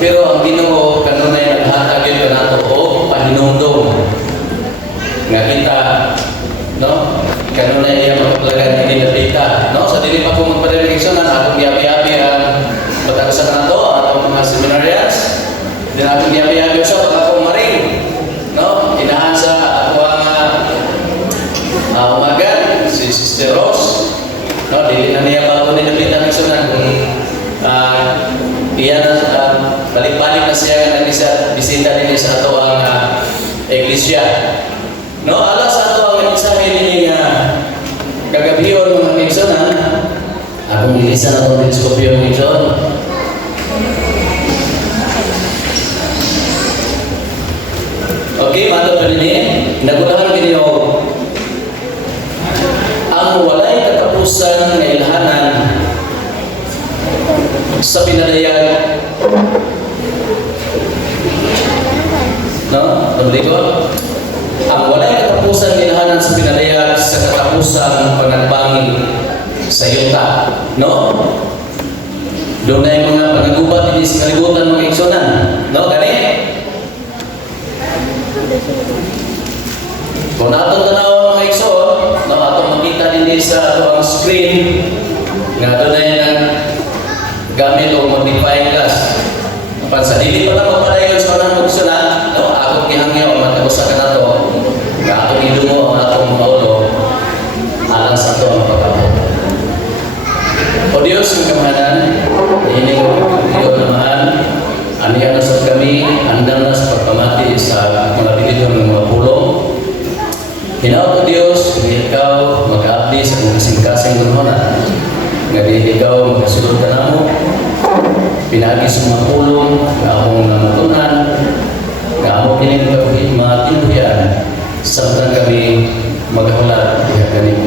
Pero ang Ginoo kanunay naghatag gyud kanato og pahinumdom nga kita, no? Kanunay iya magplagan ini data, no? Sa dili pa ko magpadagigsonan atong giabi-abi ang pagkasa kanato atong mga seminarians. Din atong giabi-abi sa atong maring, no? Inahan sa atong umagan si Sister Rose, no? Dili na niya bago ni data ng sunan kung iya na balik-balik na siya nga nag-isa bisita din sa ato ang iglesia. No, ala sa ato ang mensahe ni kagabion mga kaibigan. Akong ilisa na itong teleskopyo ng kaibigan. Okay, matod pa din nagulahan kayo ang walay katapusan na ilhanan sa pinadayan, no? Tuloy ang walay katapusan nilahanan sa pinadayan sa katapusan panagbangin sa yuta, no? Doon na yung mga panagubat hindi sa kalibutan mga iksonan, no? Gani? Kung natong tanaw mga ikson, no? Atong makita din sa atong screen nga doon na yung gamit o modifying glass. Sa dili pa lang magpadayon sa kanang magsunan, no? Akong gihangyo o matagos sa kanato nga atong idungo ang atong maulo alang sa ato ang pagkabot. O Diyos, ang kamahanan, ining iyo naman, aniya na sa kami, andang na sa pagpamati sa mga pilitong ng mga pulong. Hinaot o Diyos, hindi ikaw mag-aabdi sa mga kasing-kasing gano'n nga di ikaw magkasulod ka na mo, pinagi sa mga pulong, nga akong namatunan, nga ako kinig mga timbuyan, sabdan kami maghahulat, diha kanin.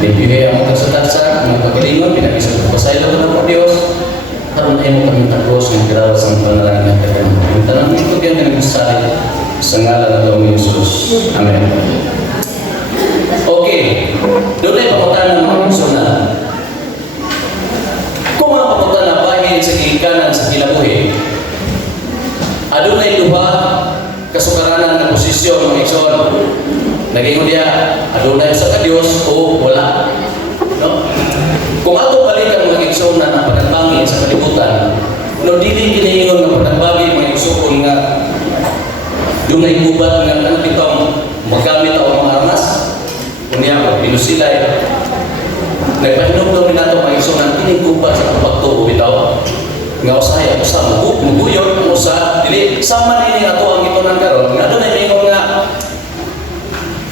Bibigay ang mga kasulasa, ang mga pagalingon, pinagi sa pagpasaylo ka na po Diyos, haron ay mo kami takos ng grawas ang panalangin na kagan. Ang tanang ito yan na nagsasalit sa ngalan ng Dawang Jesus. Amen. Okay, doon ay pamutan ng mga personal. Kung mga pamutan na bahin sa gilikanan sa kinabuhi, adunay duha kasukaranan na posisyon ng ikson. Naging dia, adunay sa Diyos o wala. No? Kung ato balikan mga ikson na napanagbangi sa kalibutan, no dili kiniingon nga panagbagi mga ikson nga dunay gubat nga ang pitong magamit ang mga armas, kunya pinusilay. Nagpahinumdum nato mga ikson na tinigubat sa pagtuo bitaw. Nga usahay ako sa muguyon ang usa dili sama nini ato ang itunan karon nga dunay mingon nga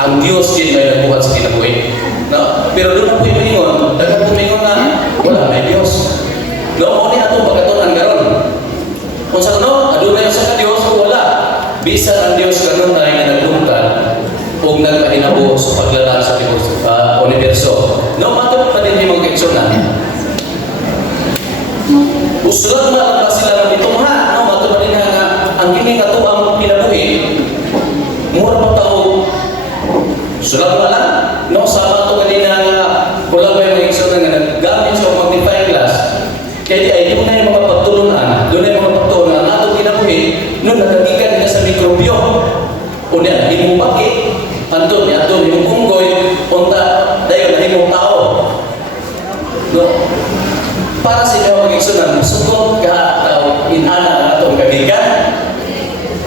ang Dios din may nagbuhat sa kinabuhi, no? Pero doon po mingon daghang pumingon nga wala may Dios, no? Mo ni ato pagkatunan karon unsa kuno adunay sa Dios o wala bisan ang Dios kanon ay nagdungkan ug nagpahinabo sa paglalang sa universo, no? Matod pa din yung mga kaigsunan. Usulat na sila ng itungha, no? Matod din nga ang hining ato ang pinabuhi mura pa tao sulat na lang, no? Sama ito kanina nga kulang ba yung mga iksunan nga naggamit sa magnifying glass kaya di ay doon na yung mga pagtulunan doon na yung mga pagtulunan na itong kinabuhi no nagagikan niya sa mikrobyo o niya, himupaki andun niya, andun himupunggoy punta, dayo na himupao, no? Para sa inyo mga iksunan musugot ka tao inana na itong kagikan,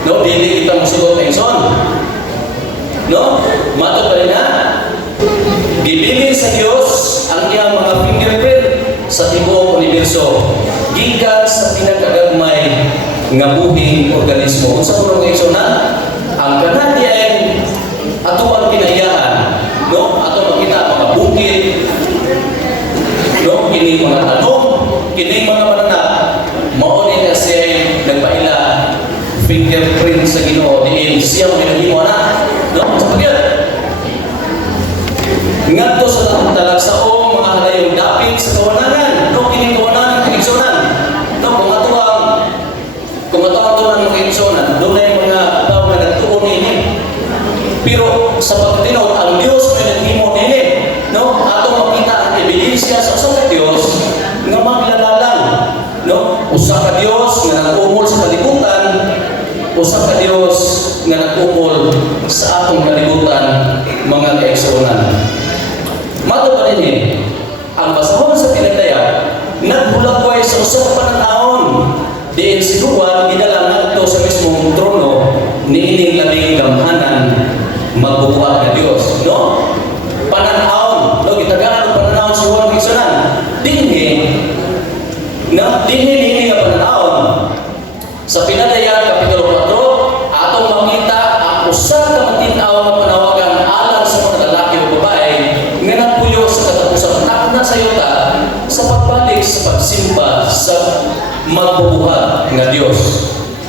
no? Dili kita musugot na ikson, no? Matod pa rin na gibilin sa Diyos ang iyang mga fingerprint sa tibuok universo gikan sa pinakagagmay nga buhing organismo. Unsa kuno mga iksunan ang kanan diay ato ang kinayaan, no? Ato makita mga bukid, no? Kini mga tanong, kini mga mananap mao ni kasi nagpaila fingerprint sa Ginoo diin siya ang ginahimo na, no? Sapagyan ngadto sa talagsaong mga halayong dapit sa kawanangan, no? Kini kawanangan ng kaigsunan, no? Kung ato ang tunan ng kaigsunan doon ay mga tao na nagtuon nini pero sa pagkatinaw ang Diyos may naghimo nini, no? Ato makita ang ebidensya sa Diyos nga maglalalang, no? Usa ka Diyos Dios nga nag-umol sa kalibutan, usa ka Dios nga nag-umol sa atong kalibutan, mga kaigsuonan. Mato pa din ang basahon sa pinagdaya, nagbulagway sa usa ka pananaon, diin si Juan gidala ngadto sa mismong trono niining labing gamhanan magbubuhat nga Dios, no? Pananaon, no, gitagaan ang pananaon sa Juan kaigsuonan. Dinhi nga pananaon sa Pinadayan Kapitulo 4, atong makita ang usa ka matinaw nga panawagan alang sa mga lalaki o babae nga nagpuyo sa katapusan takna sa yuta sa pagbalik sa pagsimba sa magbubuhat nga Dios,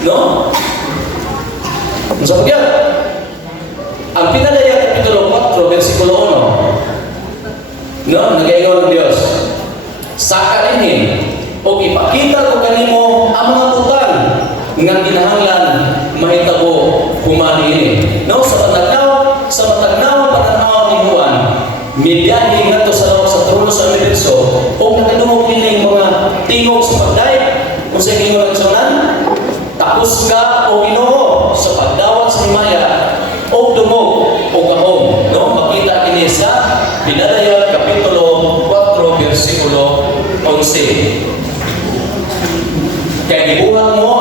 no? Unsa pa gyud? Ang Pinadayan Kapitulo 4 versikulo 1, no, nagaingon ang Dios, saka dinhi o ipakita ko kanimo ang mga butang nga kinahanglan mahitabo humani ini. No, sa matagnaw pananaw ni Juan, mibiyahe ngadto sa lawak sa trono sa universo o nakadungog kining mga tingog sa pagdayeg. Unsa gingon ang sunan? Tapos ka o Ginoo sa pagdawat sa himaya o dumog o gahom. No, makita kini sa Pinadayan Kapitulo 4 versikulo 11. Kaya gibuhat mo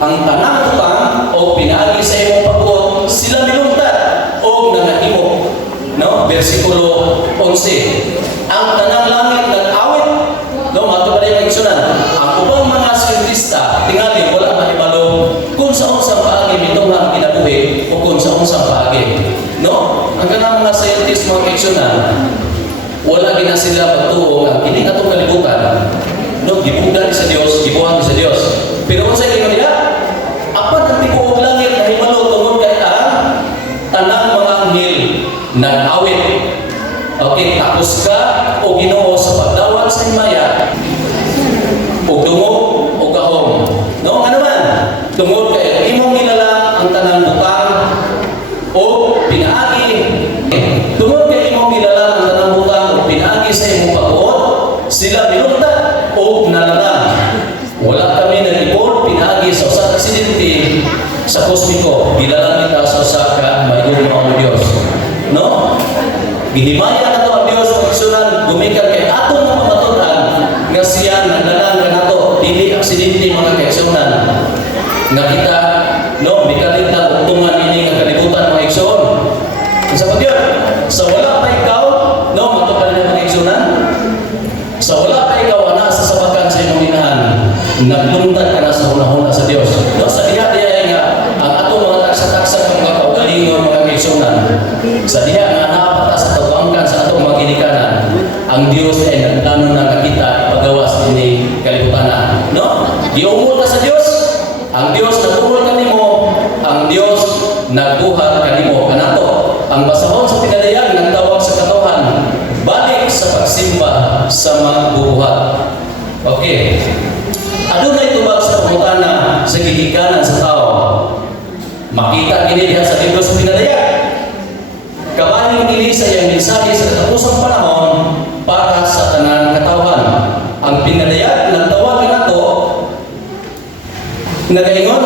ang tanang utang o pinaagi sa imong pagbuot, sila milungtad o nangahimo. No? Versikulo 11. Ang tanang langit nag-awit, no, matubay ang igsunan. Ang ubang mga siyentista, tingali wala mahibalo kung sa unsang paagi mitunglang kinabuhi o kung sa unsang paagi. No? Ang ganang mga scientist mga igsunan, wala gina sila pagtuo ang hindi atong kalibutan. No, gibugan sa Dios, gibuhan sa Dios. Pero kung sa inyo niya, apat ang tibuog langit na himalo tungod kay tanang mga anghel nag-awit. Okay, tapos ka o Ginoo sa pagdawat sa himaya o dungog o gahom. No, ano man? Tungod kay imong nilala ang tanang butang o pinaagi. Tungod kay imong nilala ang tanang butang o pinaagi sa imong pagbuot, sila binunta o nalalang. Wala kami nag-ipon, pinaagi sa usa ka aksidente sa kosmiko. Gilalang kita sa usa ka mayong mga Dios. No? Gihimaya na to ang Dios pagsunan, gumikan kay aton nga pamatudan nga siya nalalang ka nato, dili aksidente mga kaigsuonan. Nga kita, no, bikalit na utungan ini nga kalibutan mga igsoon. Sa pagyon, sa wala pa ikaw, no, matupad na mga igsuonan. Sa wala pa ikaw ana sa sabakan sa imong inahan, nagluntad ka na sa hunahuna sa Dios. No, sa diha nga ang ato mga taksa-taksa ng mga kaugalingon mga kaigsuonan. Sa diha nga naapata sa tawangkan sa atong mga ginikanan, ang Dios ay nagplano na nakita pagawas ini kalibutan. No? Giumol ka sa Dios, ang Dios nagumol kanimo, ang Dios nagbuhat kanimo kanato. Ang basahon sa Pinadayan nagtawag sa katuhan, balik sa pagsimba sa magbubuhat. Okay. Adunay tubag sa pangutana sa gigikanan sa tao. Makita kini diha sa libro sa Pinadayan. Kabahin kini sa iyang mensahe sa katapusang panahon para sa tanan katawhan. Ang Pinadayan nagtawag nato nagaingon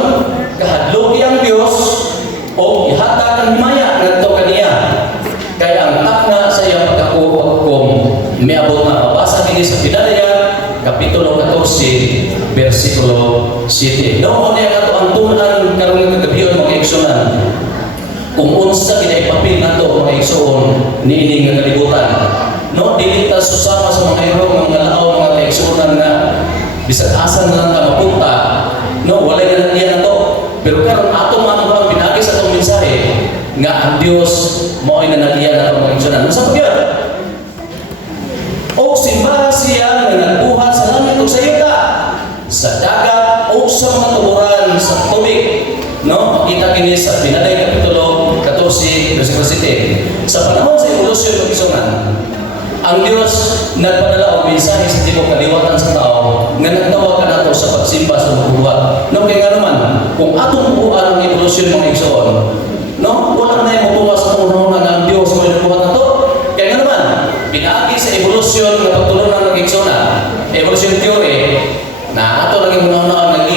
kahadloki ang Dios o ihatag ang himaya ngadto kaniya. Kaya ang takna sa iyang pagkakuwagkom miabot na mabasa kini sa Pinadayan Kapitulo 14 versikulo 7. Noon niya ato ang tunan karon nga kagabion mga igsuonan. Kung unsa ginaipapil nato mga igsuon niining nga kalibutan. No, dili ta susama sa mga irong mga laaw mga kaigsuonan nga bisag asa na lang ka mapunta. No, wala na niya nato. Pero karon ato man ang pinagi sa atong mensahe nga ang Dios mao ay nanalian nato mga igsuonan. Unsa pa gyud? O simbahan siya nga nagbuhat sa langit o sa yuta, sa dagat o sa mga tuburan sa tubig. No? Kita kini sa Pinadayan Kapitulo 14, versikulo 7. Sa panahon sa evolusyon ng igsuonan, ang Dios nagpadala og mensahe sa tibok kaliwatan sa tao nga nagtawag kanato sa pagsimba sa magbuhat. No, kay nga naman, kung atong buuan ang evolusyon mga igsuon, no, wala na yung mabuhat sa tunong nga ang Dios mo nagbuhat nato. Kaya nga naman, pinaagi sa evolusyon nga pagtulunan ng igsuonan, evolution theory, na ato lagi muna nag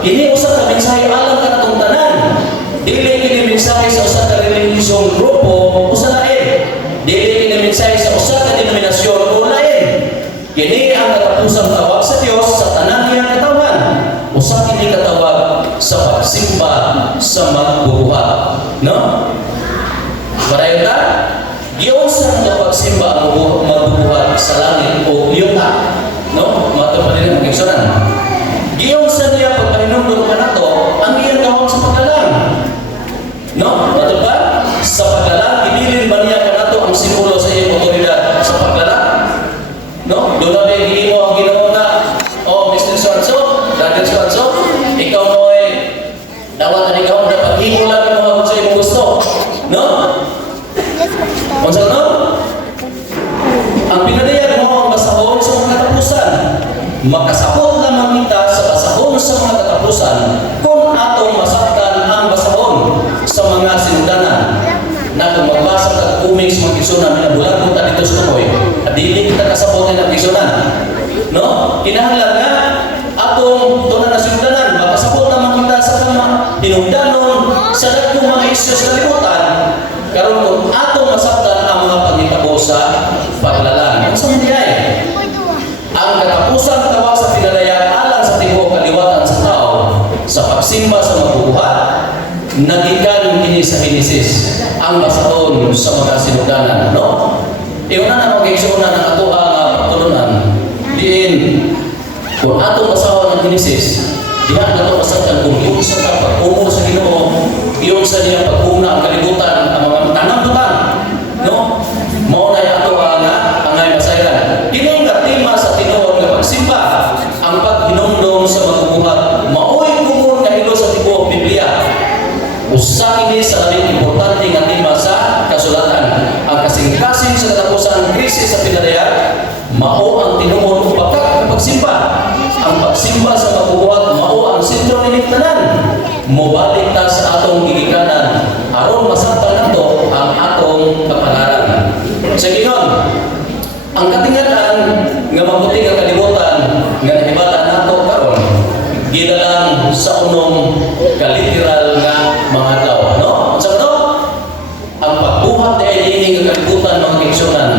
kini usa ka mensahe alang kanatong tanan. Dili kini mensahe sa usa ka relihiyosong grupo usa lain. Dili kini mensahe sa usa ka denominasyon o lain. Kini ang katapusang tawag sa Dios sa tanan niyang katawan. Usa kini katawag sa pagsimba sa magbubuhat. No? Padayon ta? Giunsa ang pagsimba ang magbubuhat sa langit o yuta? No? Matupad din ang kigsunan. Giunsa niya pagpahinungdon ka nato ang iyang tawag sa paglalang. No? Matupad? Sa paglalang, ibilin ba niya ka nato ang simbolo sa iyong otoridad sa paglalang? No? Doon na may hindi mo ang ginawa na, oh, Mr. So-and-so, Dr. So-and-so, ikaw mo ay dawat na ikaw na paghimo lang mo sa iyong gusto. No? Kung sa no? Ang pinadayag mo ang basahon sa mga katapusan. Makasabot lamang kita sa basahon sa mga katapusan kung atong masaktan ang basahon sa mga sindanan. Na kung magbasa ka kuming sa mga kisunan, minabulan mo ta dito sa tukoy, at hindi kita kasabotin ang kisunan. No? Kinahanglan nga, atong tunan na sindanan, makasabot lamang kita sa mga tinungdanon sa dagkong mga isyu sa kalibutan, karon kung atong masaktan ang mga pagitabo sa paglalang. Ang sa mangyay, ang katapusan tawag sa pinadayag alang sa tibuok kaliwatan sa tao sa pagsimba sa magbubuhat, nagikan kini sa Genesis ang basahon sa mga sinugdanan. No? Iuna na mag-igsunan ang ato ang pagtulunan. Diin, kung atong basahon ang Genesis, diyan na ito masaktan kung yung sa pag-umo sa Ginoo, yung sa niya pag-una ang kalibutan, ang mga tanang-tutan. No? Maunay ato ang angay masayran. Kini nga tema sa tinuod nga pagsimba, ang paghinumdom sa magbubuhat, maoy gumon nga hilo sa tibuok Biblia. Usa kini sa labing importante nga tema sa kasulatan. Ang kasing-kasing sa katapusan ng krisis sa pinadayag, mao ang tinuod ug pagsimba. Ang pagsimba sa magbubuhat, mao ang sentro ni tanan. Mobalik ta sa atong gigikanan aron masabtan nato ang atong kapalaran. Sa Ginoo, ang katingala nga mabuti nga kalibutan nga nahibatan nato karon gidalang sa unong kaliteral nga mga tao, no? Unsa no? Ang pagbuhat ay ini nga kalibutan mga kigsunan.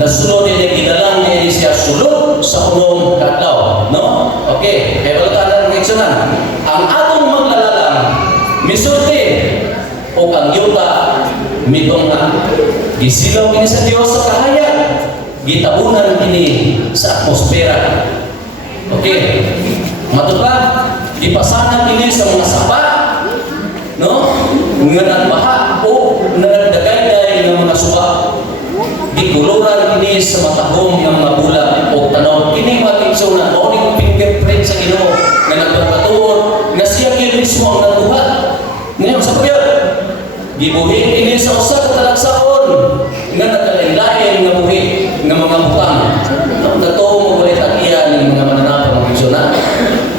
Nasunod ni gidalang ni siya sulod sa unong kadlaw, no? Okay, kaya wala ta ng kigsunan. Ang atong maglalalang misulti o ang yuta mitongha. Gisilaw kini sa Dios sa kahayag. Gitabunan kini sa atmosfera. Okay. Matupad, gipasanan kini sa mga sapa, no? Nga nagbaha o nagdagay ng mga suba. Gikuluran kini sa matahong ng mga bulag o tanaw. Kini mga kigsunan, o ni fingerprint sa Ginoo nga nagpapatuon nga siya gyud mismo ang nagbuhat. Ngayon sa kuya, gibuhi kini sa usa ka talagsaon nga nagkalain-lain nga buhi nga mga butang. Nato mo ulit ang iyan ng mga mananapang mga kigsunan.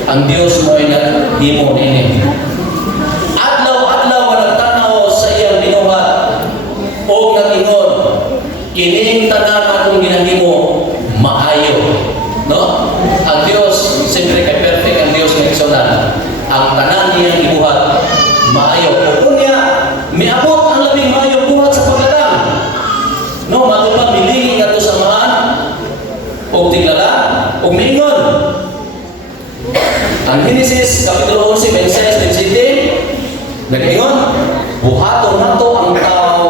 Ang Dios mo ay naghimo nini. Adlaw-adlaw nga nagtanaw sa iyang binuhat o nag-ingon, kining tanan akong ginahimo maayo. No? Ang Dios, siyempre kay perfect ang Dios ng kigsunan. Ang tanan niyang gibuhat maayo. O niya, miabot ang labing maayo buhat sa paglalang. No, matupad milingi nga to sa maan o tiglala o mingon. Ang Genesis, Kapitulo 11, 26, 27, nag-ingon, buhaton nato ang tao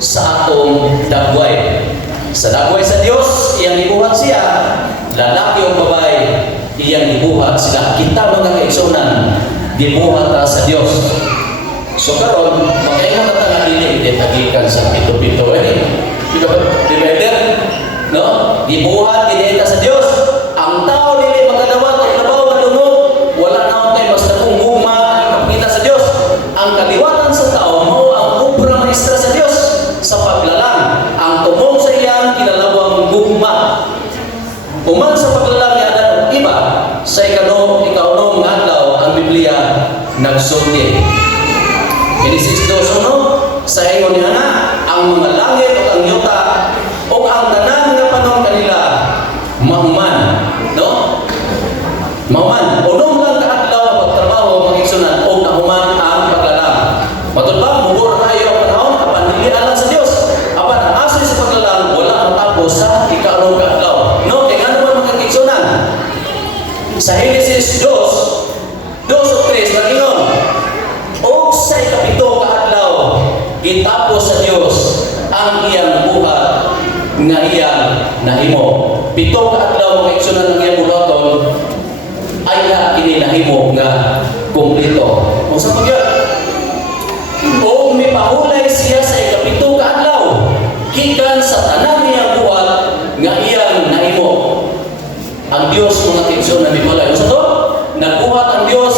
sa atong dagway. Sa dagway sa Dios, iyang ibuhat siya, lalaki o babae, iyang ibuhat sila. Kita mga kaigsunan, gibuhat ta sa Dios. So karon, magkaingat na nga dili, tagikan sa pito-pito. Divider, no? Gibuhat, ginita sa Dios. Ang tao dili magkadawat o trabaho malunod, wala na akong tayo basta kung guma, ipakita sa Dios. Ang kaliwatan sa tao, mo ang obra maestra sa Dios sa paglalang. Ang tumong sa iyang kinalawang gugma. Kuman sa paglalang ni Adan o iba, sa ikaw-nong adlaw ang Biblia nagsulti. Genesis 2:1, sa ingon niya na, ang mga langit o ang yuta o ang tanan nga panahon kanila mahuman, no? Mahuman. Unong nahimo. Pitong kaadlaw mga igsunan ng iyang bulaton ay na kininahimo nga kumplito. Kung sa pagyan, o mipahulay siya sa ikapitong kaadlaw gikan sa tanan niyang buhat nga iyang nahimo. Ang Dios mga igsunan mipahulay. Sa to, nagbuhat ang Dios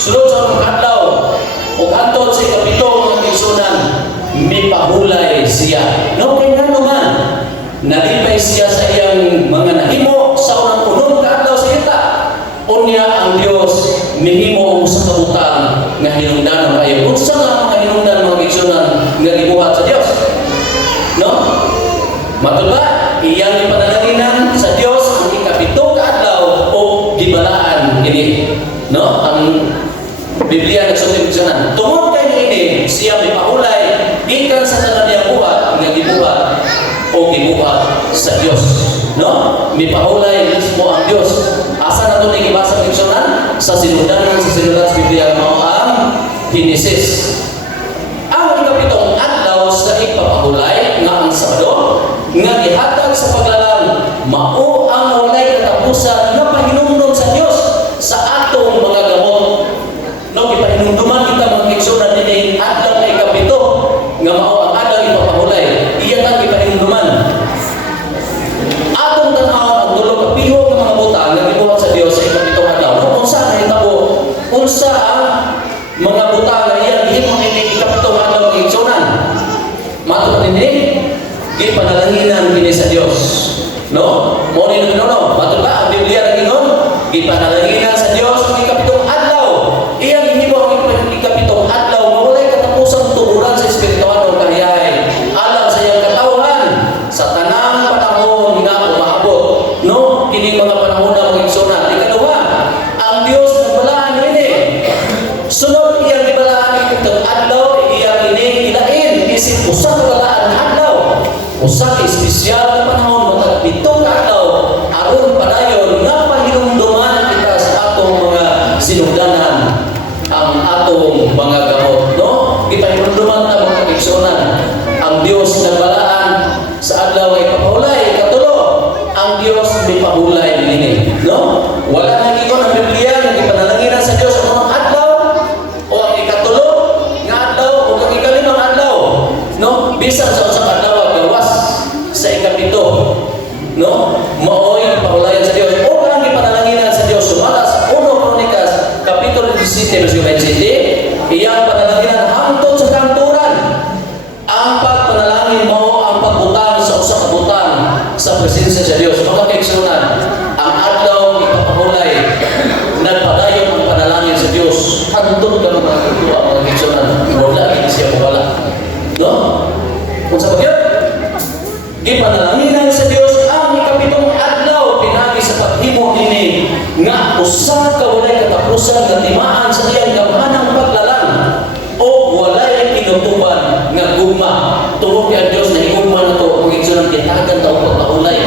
sulod sa mga adlaw o hantod sa ikapitong mga igsunan mipahulay siya. No, kaya nga naman, nalipay siya sa iyang mga nahimo sa unang punong kaadlaw sa ita. Unya ang Dios mihimo sa kabutang nga hinungdan kayo. Kung sa mga hinungdan mga igsunan nga gibuhat sa Dios. No? Matud ba? Iyang ipanalangin sa Dios ang ikapitong kaadlaw o gibalaan ini. No? Ang Biblia nagsulti igsunan. Tungod kay ini siya mipahulay gikan sa tanan niya buhat nga gibuhat o gibuhat sa Dios. No? Mipahulay mismo ang Dios. Asa na ito nagibasa ng igsunan? Sa sinudanan sa Biblia mao ang Genesis. Ang ikapitong adlaw sa ipapahulay nga ang Sabado nga gihatag sa paglalang mao ang walay katapusan nga pahinumdom sa Dios sa atong mga gamot. No, ipahinumduman kita mga igsunan dinhi adlaw nga ikapito nga mao ang adlaw ipapahulay. Iya tang ipahinumduman. Atong tan-aw ang tulo ka piho nga mga butang nga gibuhat sa Dios sa ikapitong adlaw. No, unsa na hitabo? Unsa ang mga butang nga iyang gihimo ini ikapitong adlaw nga igsunan? Matud dinhi gipanalangin kini sa Dios. No? Mo ni no. Matud ba ang Biblia nagingon? Gipanalangin sa Dios ang ikapitong adlaw. Iyang gihimo ang ikapitong adlaw nga walay katapusang tuburan sa espiritual ng kahiyahay. Alang sa iyang katawhan sa tanang panahon nga umaabot. No? Kini mga panahon na mga igsunan. Ikaduha, ang Dios nagbalaan ini. Sunod iyang gibalaan ikapitong adlaw, iyang ini ilain isip usa ka balaan adlaw. Usa ka espesyal na panahon matag pitong adlaw aron padayon nga pahinumduman kita sa atong mga sinugdanan, ang atong mga gamot. No? Gipahinumduman ta mga igsunan. Ang Dios nagbalaan sa adlaw ay papahulay. Katulo, ang Dios may pahulay dinhi. No? Wala nang ingon ang Biblia nga gipanalangin sa Dios ang mga adlaw o ang ikatulo nga adlaw o ang ikalimang adlaw. No? Bisan sa usa ka adlaw gawas sa ikapito. No? Maoy pahulayan sa Dios. O ang gipanalangin sa Dios sumala sa 1 Kronikas kapitulo 17 verse 27, iyang panalangin hangtod sa kanturan. Ang pagpanalangin mo ang pagbutang sa usa ka butang sa presensya sa Dios. Mga kaigsunan, ang adlaw ipapahulay nagpadayon ang panalangin sa Dios. Hangtod ka mga kaigsunan, mga kaigsunan. Wala gid siya mawala. No? Kung sa bagay, gipanalangin sa Dios ang ikapitong adlaw pinagi sa paghimo ini nga usa ka walay katapusan nga timaan sa iyang gamhanang paglalang o walay tinutuban nga gugma. Tungod kay Dios na igugma na to ang igsunan kitagan ta og pagpahulay.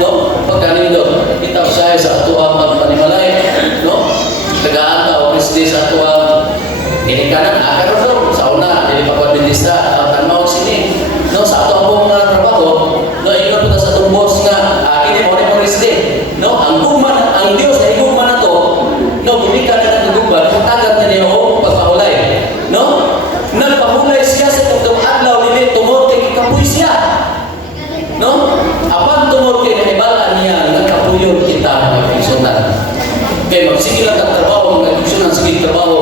No? Pagkanin do, kita usahay sa ato ang pagpanimalay. No? Tagaan ta o Kristi sa ato ang ginikanan. Akaron do, sa una, dili pa Adventista, tanmaw sini. No, sa ato ang mga trabaho, no, ingon po sa atong boss nga, ini mo ni Kristi. No, ang gugma, ang Dios na igugma na to, no, gumika na ng gugma, katagat na niya o pagpahulay. No? Nagpahulay siya sa itong adlaw nila tungod kay kapuy siya. No? Apan tungod kay nahibala niya nagkapuyon kita mga kaigsunan. Kaya magsige lang ang trabaho, mga kaigsunan, sige trabaho.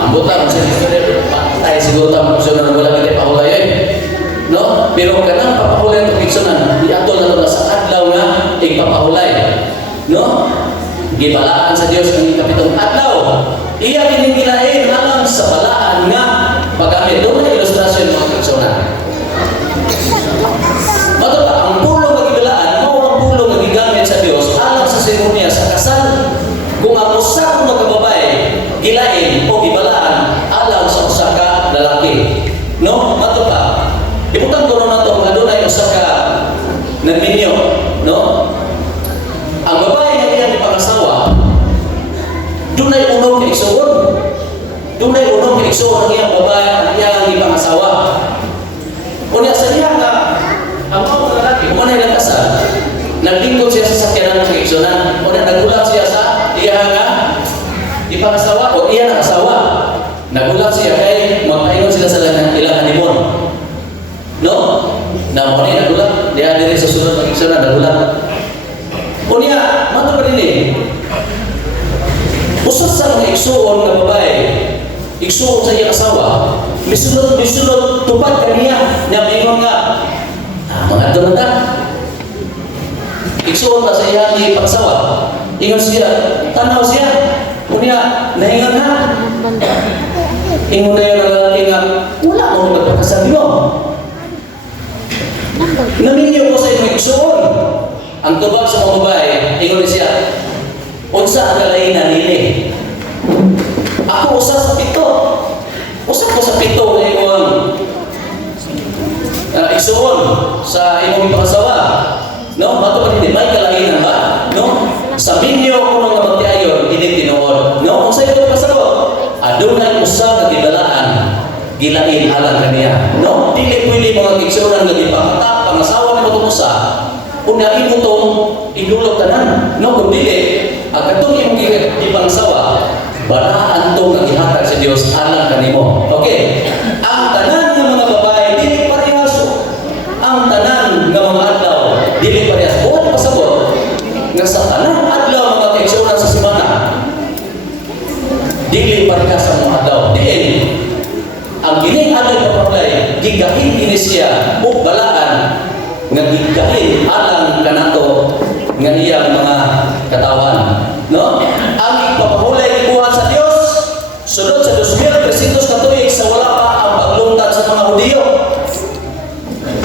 Ang butang sa historia, patay siguro ang kaigsunan na wala kita pahulay. No? Pero kanang papahulay ang kaigsunan, iatol na sa adlaw nga ipapahulay. No? Gibalaan sa Dios ang ikapitong adlaw. Iya kinikilain alang sa balaan nga paggamit. Doon na ilustrasyon mga kaigsunan. Matud ba, ang pulong nga gibalaan, mao ang pulong nga gigamit sa Dios alang sa seremonya sa kasal. Kung ang usa ka mga babae gilain o gibalaan alang sa usa ka lalaki. No? Matud ba, ibutang ko na ito nga doon ay usa ka nagminyo. No? Ang babae nga iyang ipangasawa, doon ay unong kaigsuon. Doon ay unong kaigsuon ang iyang babae, ang iyang ipangasawa. Unya sa iya nga, ang mga lalaki, kung ano kinabukasan, naglingkod siya sa sakyanan ng kaigsunan. O nagulat siya sa iya nga ipangasawa o iya na asawa. Nagulat siya kay magpaingon sila sa ilang hanimon. No? Na mo ni nagulat, dia diri sa sunod ng kaigsunan nagulat. O niya, mato pa din eh. Usas sa mga igsuon na babae, igsuon sa iyang asawa, misunod tupad kaniya, niya mayroon nga, mga doon na igsuon na sa iyang ipagsawa, ingon siya, tanaw siya, kunya, nahingan na, ingon na yung nalalaki nga, wala mo nagpagkasabi mo. Naminyo ko sa iyong igsuon, ang tubag sa mga babae, ingon siya, unsa ang kalainan nili. Ako usa sa pito. Usa ko sa pito na imong igsuon sa imong pangasawa. No, mato pa din may kalainan ba? No? Sa minyo ko nga magtiayon ini tinuod. No, unsa ito pasaro? Adunay usa nga gidalaan gilain alang kaniya. No, dili pwede mga igsuonan nga gipakata pangasawa nimo tumusa. Una imutong idulog tanan. No, kung dili ang katong imong ipangsawa, banaan to nga gihatag sa Dios alang kanimo. Okay. Ang tanan nga mga babae dili parehaso. Ang tanan nga mga adlaw dili parehas. Buhat pasabot nga sa tanan adlaw mga kaigsuonan sa semana dili parehas ang mga adlaw. Diin ang gining adlaw nga paglay gigahin ini siya ug balaan nga gigahin alang kanato nga iyang mga katawan. No? Ang ipapahulay gibuhat sa Dios sunod sa 2,300 katuig sa wala pa ang paglungtad sa mga Hudiyo.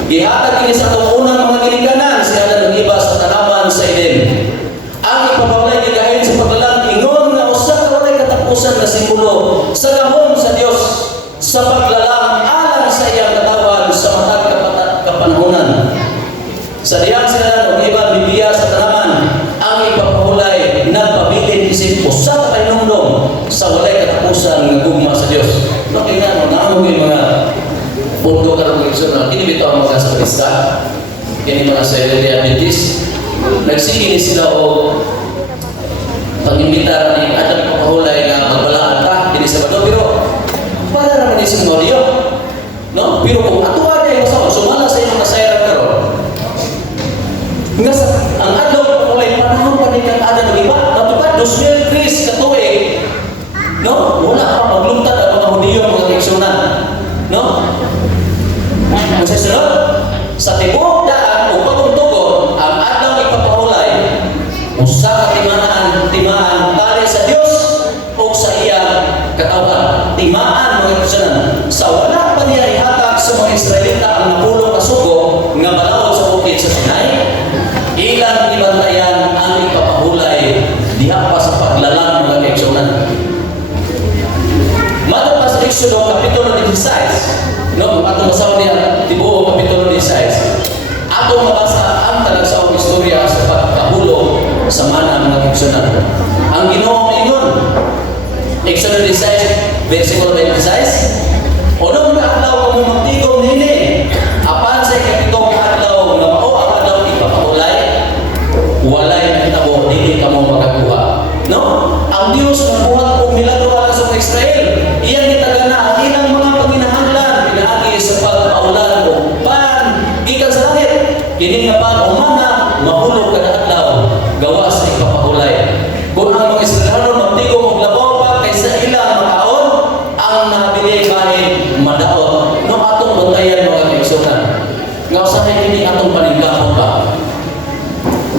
Gihatag ini sa unang mga ginikanan siya na nag-iba sa tanaman sa Eden. Ang ipapahulay gigahin sa paglalang ingon nga usa ka walay katapusan na simbolo sa gahom sa Dios sa paglalang alang sa iyang katawan sa matag kapanahonan. Sa diyang sila nag-iba bibiya sa tanaman, ang ipapahulay nagpabilin isip usa ka painumdum sa walay katapusan nga gugma sa Dios. No, kaya naamog yung mga pundo karong igsoon, kini bitaw mga sa Krista, kini mga sa Adventist, nagsige ni sila o pag-imbita ni Adam papahulay nga magbalaan ka, dili sa bato, pero para naman ni sa Mario. No? Pero kung atuwa kayo sa sumala sa inyong nasayran karon, nga sa ang adlaw walay panahon pa ni kang ada ng iba matupad 2,000 katuig. No, wala pa maglungtad ang mga Hudiyo mga kaigsuonan. No, ang sunod sa tibuok daan o pagtugon ang adlaw ipapahulay usa ka timaan tali sa Dios o sa iyang katawan. Timaan mga kaigsuonan sa wala pa niya ihatag sa mga Israelita ang napulong na sugo nga malawod sa bukid sa Sinai. Ilang ibantayan ang ipapahulay diha pa sa paglalang mga kaigsuonan. Matong pa sa Exodo kapitulo 16, no, atong basaw niya tibuok kapitulo 16. Atong mabasa ang talagsawang istorya sa pagkahulog sa mana mga kaigsuonan. Ang Ginoo ingon, Exodo 16 versikulo 26, unong adlaw kamo magtigom nini, apan sa ikapitong adlaw nga mao ang adlaw ipapahulay, walay nakitabo, dili ka mo makakuha. No? Ang Dios nagbuhat og milagro alang sa mga Israel. Iyang gitagana ang ilang mga panginahanglan pinaagi sa pagpaulan og pan gikan sa langit. Kini nga pan umana mahulog kada adlaw gawa sa ipapahulay. Kung ang mga Israelano magtigom og labaw pa kaysa ilang makaon, ang nabili bahin madaot. No atong bantayan mga kaigsuonan. Nga usahay kini atong paningkamot pa.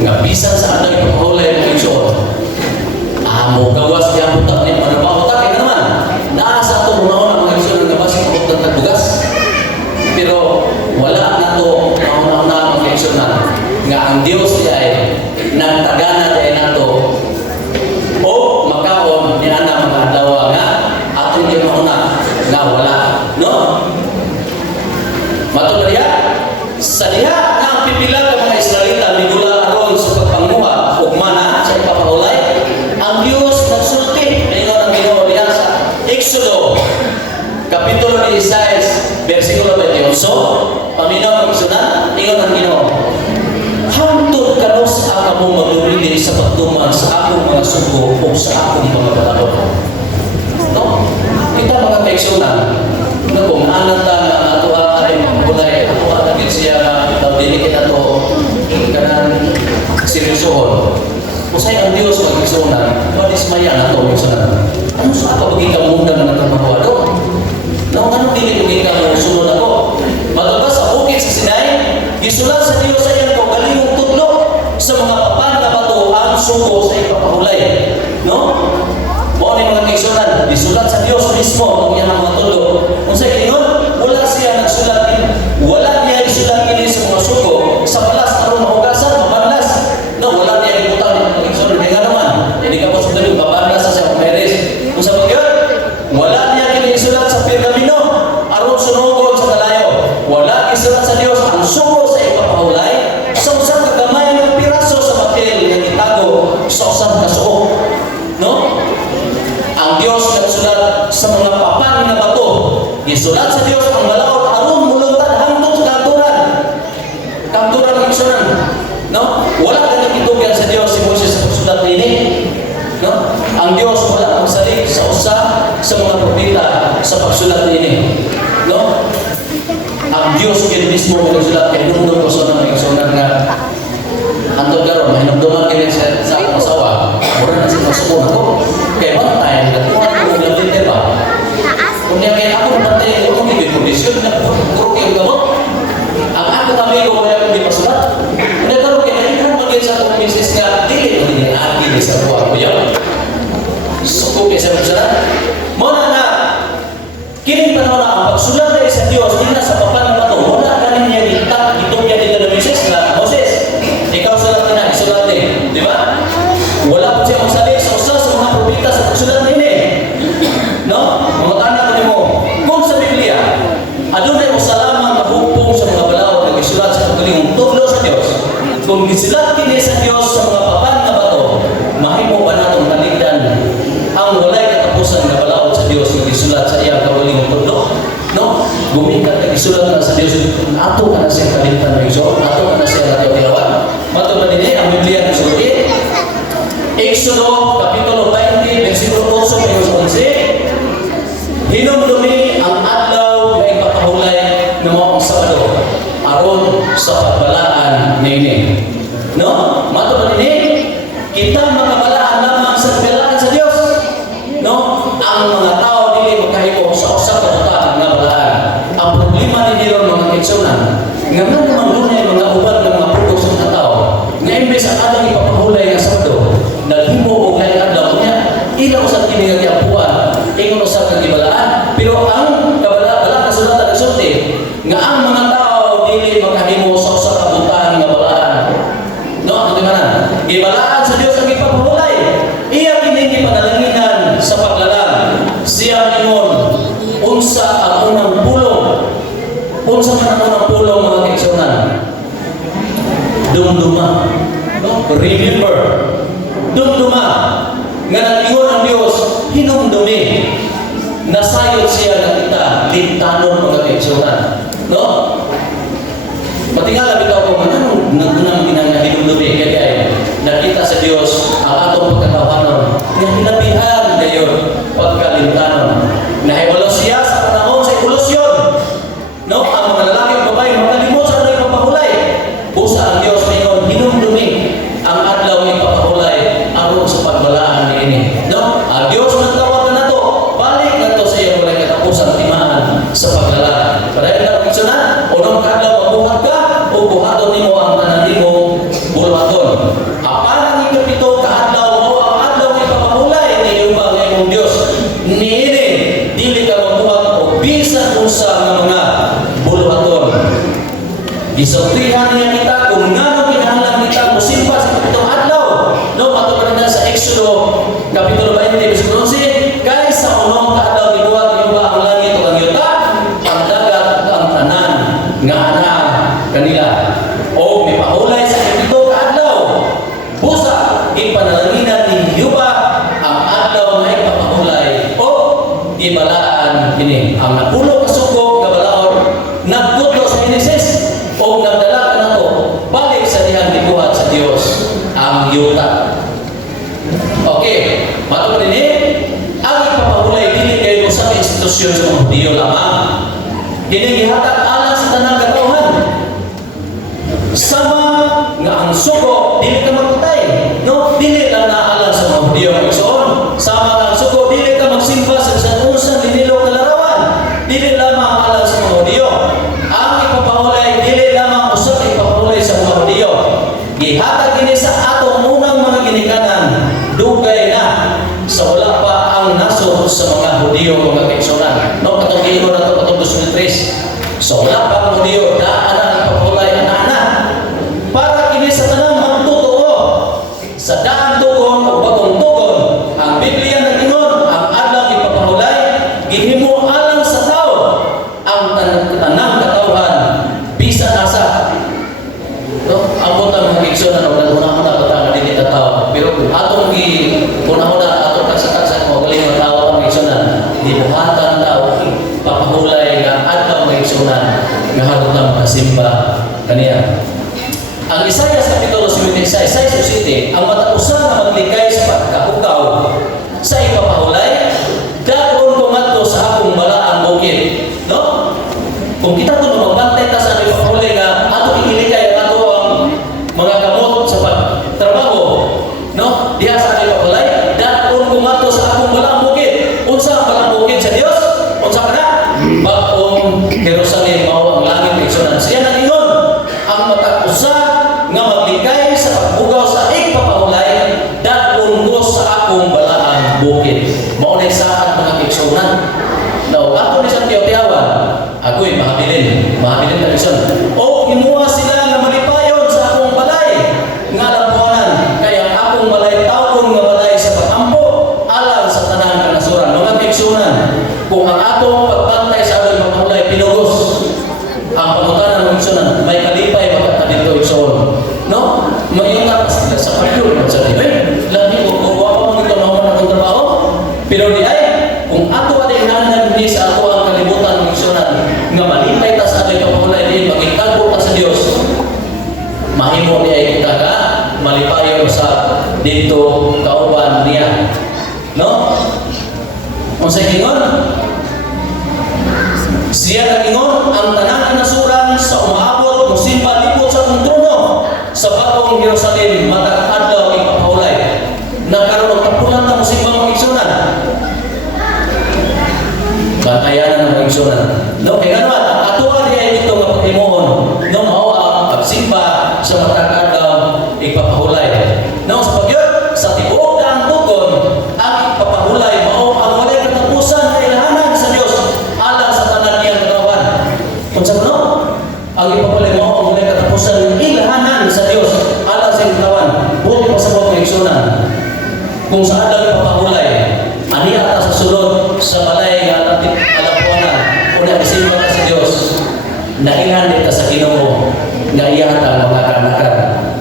Nga bisan sa adlaw ipapahulay mga kaigsuonan. Amo gawas di ang utak niya, ano ba utak? Ika naman, naasa ito muna mga kaigsuonan nga basi utak na bugas. Pero wala na ito mauna-una mga kaigsuonan nga ang Diyos niya ay nagtagana dahil na ito o makaon niya na mga adlaw nga atong di mauna nga wala. No? Matod na diya? Sa diya nga ang pipila ng mga Israelita migula aron sa pagpanguha ug mana sa ipapahulay, ang Diyos nagsulti. Ingon ang Ginoo diha sa Exodo kapitulo 16 versikulo 28. Paminaw ang kaigsuonan, ingon ang Ginoo, amo magdumili sa pagtuman sa akong mga sugo o sa akong mga balakot. No? Kita mga kaigsunan, na kung anata na ato ay magulay, ato agad siya na dili kita to kanan seryosohon. Usay ang Diyos mag-igsunan, madismaya na to igsunan. Ano sa ako maging kamundang na nagpapawado? No, ano dili maging kamunsunod ako? Matubas sa bukid sa Sinai, gisulat sa Diyos sa iyan ko, galingong tudlo sa mga papan na bato ang suko sa ipapahulay. No? Mo ni mga kaigsunan, gisulat sa Diyos mismo ang iyan ang mga tudlo. Kung sa inon, wala siya nagsulat din. Wala niya isulat din sa mga suko sa palas aron mahugasan, mabanlas. No, wala niya ibutang ng kaigsunan. Kaya naman, hindi ka po sa tuloy, mabanlas sa Meres. Kung sa mga wala niya isulat sa pergamino aron sunugod sa kalayo. Wala isulat sa Dios ang suko sa ipapahulay sa usang kagamay ng piraso sa batil nga itago sa usang kasuok. No? Ang Dios nagsulat sa mga papan nga bato. Isulat sa Dios ang balaod aron muluntad hangtod sa kanturan. Kanturan ng isunan. No? Wala ka nagitugyan sa Dios si Moses sa pagsulat nini. No? Ang Dios wala magsalig sa usa sa mga propeta sa pagsulat nini. No? Ang Dios kini mismo mo nagsulat kay nung ko sa mga igsunan nga antod karon mahinumduman kini sa akong asawa. Mura na siya masuko ako. Kay one time nagkuha ko ng liter ba? Kung niya kaya ako napatay ko kung hindi kondisyon na kurok yung gamot. Ang ako kami ko kaya kung di pasulat. Kaya karon kaya naikan maging sa akong misis nga dili ko din agi sa buwan ko yan. Suko kaya sa pagsulat. Muna na kining panahon na ang pagsulat ay sa Diyos di na sa papan na ito. Wala ka niya itak itong niya dito na misis na Moses. Ikaw sulat na isulat din. Di ba? Wala po siya magsalig sa usa sa mga propeta sa pagsulat nini. No? Mga tanan mo. Kung sa Biblia, adunay usa lamang kahugpong sa mga balaod na gisulat sa paggalingong tudlo sa Dios. Kung gisulat kini sa Dios sa mga papan na bato, mahimo pa natong taligdan ang walay katapusan na balaod sa Dios nga gisulat sa iyang kawalingong tudlo. No? Gumikat na gisulat na sa Dios. Ato ka na siya kalimtan ng iso. Ato ka na siya natilawan. Mato na din ang Biblia ng sulit. Exodo, Kapitulo 20, versikulo 8 hanggang 11. Hinumdumi ang adlaw na ipapahulay ng mga Sabado aron sa pagbalaan nini. No? Mato na din kita makabalaan lamang sa pagbalaan sa Dios. No? Ang mga tao dili makahimo sa usa ka butang nga balaan. Ang problema ni Diron mga kaigsunan, nga man naman dunay mga uban ng mga pugos sa mga tao. Nga imbes ang adlaw ipapahulay nga Sabado, naghimo og lain adlaw niya, ilaw sa kini nga giapuan, ingon usab ka gibalaan. Pero ang kabala kasulatan nagsulti nga ang mga tao dili makahimo sa usa ka butang nga balaan. No, ano man? Gibalaan sa Dios ang ipapahulay. Iya kini gipanalanginan sa paglalang. Siya ingon, unsa ang unang pulong? Unsa man ang unang pulong mga kaigsunan? Dumduma. No? Remember. Dumduma. Nga nag-ingon ang Diyos, hinumdumi. Nasayot siya na kita, lintanon mga kaigsunan. No? Patingala bitaw ko, anong nagunang hinumdumi? Kaya nakita sa Diyos ang atong pagkatawanon. Nga hinabihan ngayon pagkalintanon. Nahibalo siya sa panahon sa evolusyon. No? Ang mga lalaki at babae, makalimot sa kanilang papahulay. Busa ang Diyos ngayon, hinumdumi ang adlaw ng papahulay aron sa pagbalaan niini. No? Ang Diyos nagtawag na to, balik na to sa iyong walay katapusan timaan sa paglalaan. Padahil na pagkisunan, unang kadlaw mabuhat ka, o buhaton nimo ang tanan nimo bulwaton. Apan ang ikapito kaadlaw mo ang adlaw ng papahulay ni Jehova nga imong Dios. Niini dili ka mabuhat og bisan unsa nga mga bulwaton. Gisultihan niya kita kung ngano kinahanglan kita mosimba sa kapitong adlaw. No, matupad na sa Exodo Kapitulo 20 versikulo 11, kay sa unang kaadlaw gibuhat ni Jehova ang langit ug ang yuta, ang dagat ug ang tanan nga ana kanila. O mipahulay sa kapitong adlaw. Busa ipanalanginan ni Jehova ang adlaw nga ipapahulay o ibalaan kini ang napulo ka suko nga balaod nagkudlo sa Genesis o nagdala ka nato balik sa dihang gibuhat sa Dios ang institusyon sa mga Hudiyo lamang. Kini gihatag alang sa tanang katawhan. Sama nga ang suko dili ka magpatay, no? Dili lang naalang sa mga Hudiyo ang igsoon. Sama nga ang suko dili ka magsimba sa unsang dinilog na larawan. Dili lamang alang sa mga Hudiyo. Ang ipapahulay dili lamang usab ipapahulay sa mga Hudiyo. Gihatag kini sa atong unang mga ginikanan, dugay na sa wala pa ang nasod sa mga Hudiyo mga kaigsuonan. No, katong giingon nato katong 2003. So wala pa ang Hudiyo, daan na ang ipapahulay ana para kini sa tanang magtutuo sa daan tugon o bagong tugon. Ang Biblia nag-ingon ang adlaw ipapahulay gihimo alang sa tao ang tanang katawhan bisan asa. No, ang mga kaigsuonan og una-una katawhan dili ta tao, pero atong una-una atong kasakasan mo galing mga tao ang kaigsuonan dibuhatan tao papahulay nga adlaw kaigsuonan nga hadtong makasimba kaniya. Ang Isaias Kapitulo 76, Isaias 7, ang matausan na maglikay sa pagkahugaw sa ipapahulay, dagon tumadto sa akong balaang bukid. No? Kung kita ito magbantay ta sa ipapahulay nga, ato ikilikay ang ato ang mga gamot sa pagtrabaho, no? Diha sa ipapahulay, dagon tumadto sa akong balaang bukid. Unsa ang balaang bukid sa Dios? Unsa ka na? Bagong Jerusalem, mao ang langit kaigsuonan. Siya nag-ingon, ang matausan nga maglikay sa pagbugaw sa ipapahulay, dagon ko sa akong balaang bukid. Mao na sa mga kaigsuonan. Now, ato ni sa tiyaw-tiyawan, ako'y mahabilin ka lison. O himuha sila nga malipayon sa akong balay nga lampuanan, kaya akong balay tawgon nga balay sa patampo alang sa tanang kanasuran. Mga kaigsuonan, kung ang atong pagbantay sa atong ipapahulay pinugos, ang pangutanan ng kaigsuonan, may kalipay magkakadito igsoon. No? Mayungat sa pagdul sa dibe. Lagi ko kung wala mo ito na akong trabaho. Pero di ay, kung ato ay nanan di sa ato ang kalibutan ng igsoon nga malipay ta sa ato ipapahulay din, magigtago ta sa Dios. Mahimo ni ay kita ka malipayon sa dito kauban niya. No? Kung sa ingon, siya nag-ingon ang tanang kanasuran sa umaabot musimba libot sa akong trono sa bagong Jerusalem matag adlaw ipapahulay. Nagkaroon ng tapulan na musimba ng igsuonan. Bantayan ng mga igsuonan. No, kaya naman, ato di ay dito nga paghimuon. No, mao ang pagsimba sa matag adlaw ipapahulay. No, sa pagyod, sa tibuok na ang tugon, ang ipapahulay mao ang walay katapusan na ilahanan sa Dios alang sa tanan niyang katawan. Kung sa no, ang ipapahulay mao ang walay katapusan ilahanan sa Dios alang sa katawan. Buti pa sa mga kaigsuonan. Kung sa adlaw ipapahulay, aniya ta sa sulod sa balay nga alapuanan o nagsimba ka sa Dios, nailan din ta sa Ginoo nga iya ta mga kanakan.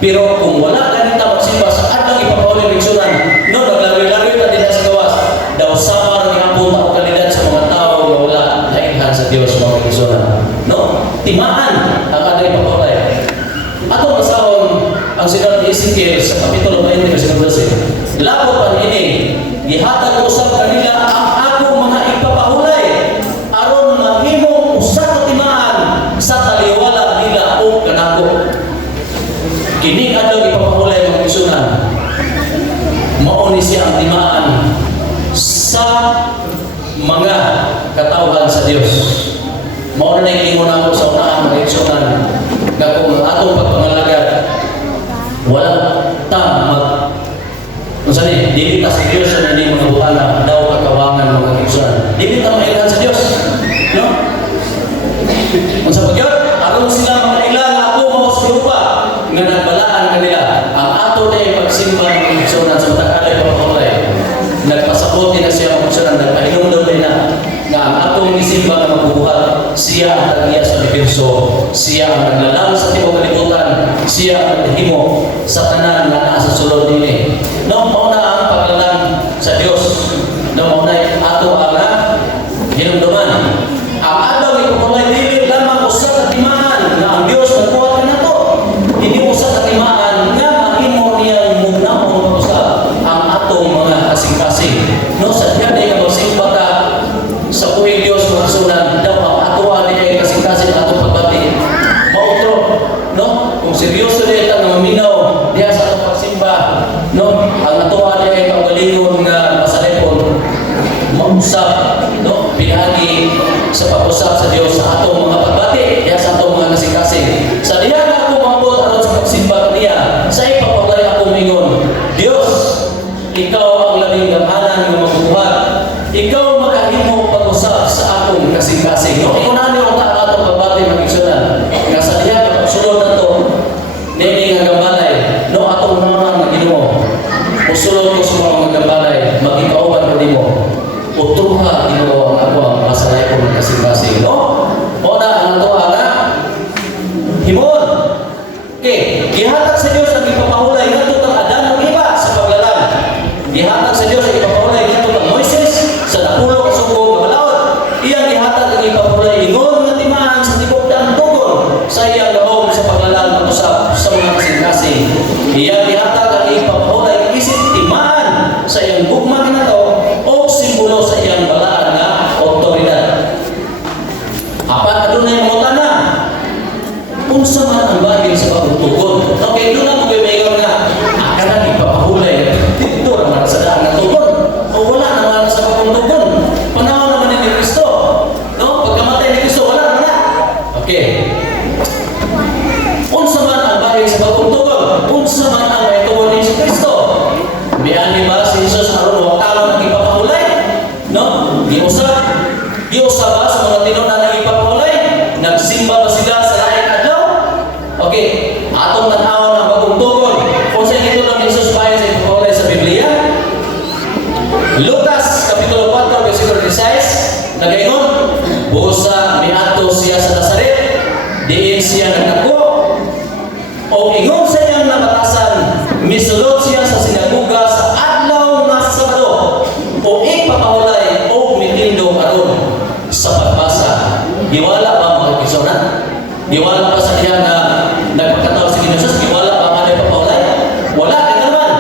Pero kung wala ka nita magsimba sa adlaw ipapahulay kaigsuonan, no, naglawi-lawi ta din sa gawas, daw sama ning abot ang kalidad sa mga tao nga wala nailan sa Dios mga kaigsuonan. No? Timaan ang adlaw ipapahulay. Atong basahon ang sinulat ni Ezekiel sa Kapitulo 20, versikulo 12. Labot pa ini, gihatag usab kanila ang akong mga ipapahulay aron mahimong usa ka timaan sa taliwala nila o kanako. Kini adlaw ipapahulay mga igsuonan. Mao ni siya ang timaan sa mga katawhan sa Dios. Mao na ingon ako sa unahan mga igsuonan nga kung atong pagpangalagad wala ta unsa ni dili ta sa Dios sa nini mga butana daw kakawangan mga igsuonan. Dili ta mailan sa Dios. No? Unsa pagyod aron sila makailan ako mao sa lupa nga nagbalaan kanila ang ato day pagsimba ng igsuonan sa matag adlaw ipapahulay. Nagpasabot na siya mga igsuonan, nagpahinumdom na nga ang atong isimba nga magbubuhat, siya ang nag-iya sa universo, siya ang naglalang sa tibok kalibutan, siya ang naghimo sa tanan nga naa sa sulod nini. No, mauna ang paglalang sa Dios. No, mauna ato ang hinumduman. Ang adlaw ipapahulay dili lamang usa ka timaan nga ang Dios nagbuhat kanato. Hindi usa ka timaan nga mahimo niya muna mo ang atong mga kasing-kasing. No, sa diha day ka magsimba ka sa tuwing pag-usap, no? Pinagi sa pag-usap sa Dios sa atong mga pagbati, ya sa atong mga kasing-kasing. Sa diha nga ako maabot aron sa pagsimba kaniya, sa ipapawlay ako mingon, Dios, ikaw ang labing gamanan ng mabubuhat. Ikaw makahimo pag-usap sa akong kasing-kasing. No, ikaw na niyo ang atong pagbati mag-igsunan. Nga sa diha sulod na to, nini nga gambalay, no atong naman nga Ginoo. Usulod ko sa mga gambalay, magikauban ko nimo. Utuha Ginoo ang ako ang masalay ko ng kasing-kasing, no? O na ang to ana himon. Okay, gihatag sa Dios ang ipapahulay ngadto kang Adan ug Eva sa paglalang. Gihatag sa Dios ang ipapahulay ngadto kang Moises sa napulo ka sugo nga balaod. Iyang gihatag ang ipapahulay ingon nga timaan sa tibok daang tugon sa iyang gahom sa paglalang pag-usap sa mga kasing-kasing. Iyang gihatag ang ipapahulay isip timaan sa iyang gugma kinato o simbolo sa iyang balaan nga otoridad. Apat adunay mga tanang unsa man ang bagay sa pagtugon. Okay, doon na mo kayo mayroon nga akanan ipapahulay dito naman sa daan na tugon o wala naman sa pagtugon. Panahon naman ni Kristo, no? Pagkamatay ni Kristo wala naman na. Okay, unsa man ang bagay sa pagtugon, unsa man ang itugon ni Kristo. Miani ba si Jesus aron wa talo nang ipapahulay, no? Giusa ba sa mga tinunan nang ipapahulay? Nagsimba ba sila sa laing adlaw? Okay, atong tan-awon ang bagong tugon. Kung sa ito ng Jesus payo sa ipapahulay sa Biblia, Lucas Kapitulo 4, versikulo 16, nagaingon, busa miadto siya sa Nazaret, diin siya nagdako, o ingon sa iyang nabatasan, misulod siya sa sinaguga sa adlaw nga Sabado, o ipapahulay o mitindog aron sa pagbasa. Giwala ba mga kaibigan? Giwala pa sa diha nga nagpakataw si Jesus? Giwala ba nga ipapahulay? Wala, ito naman.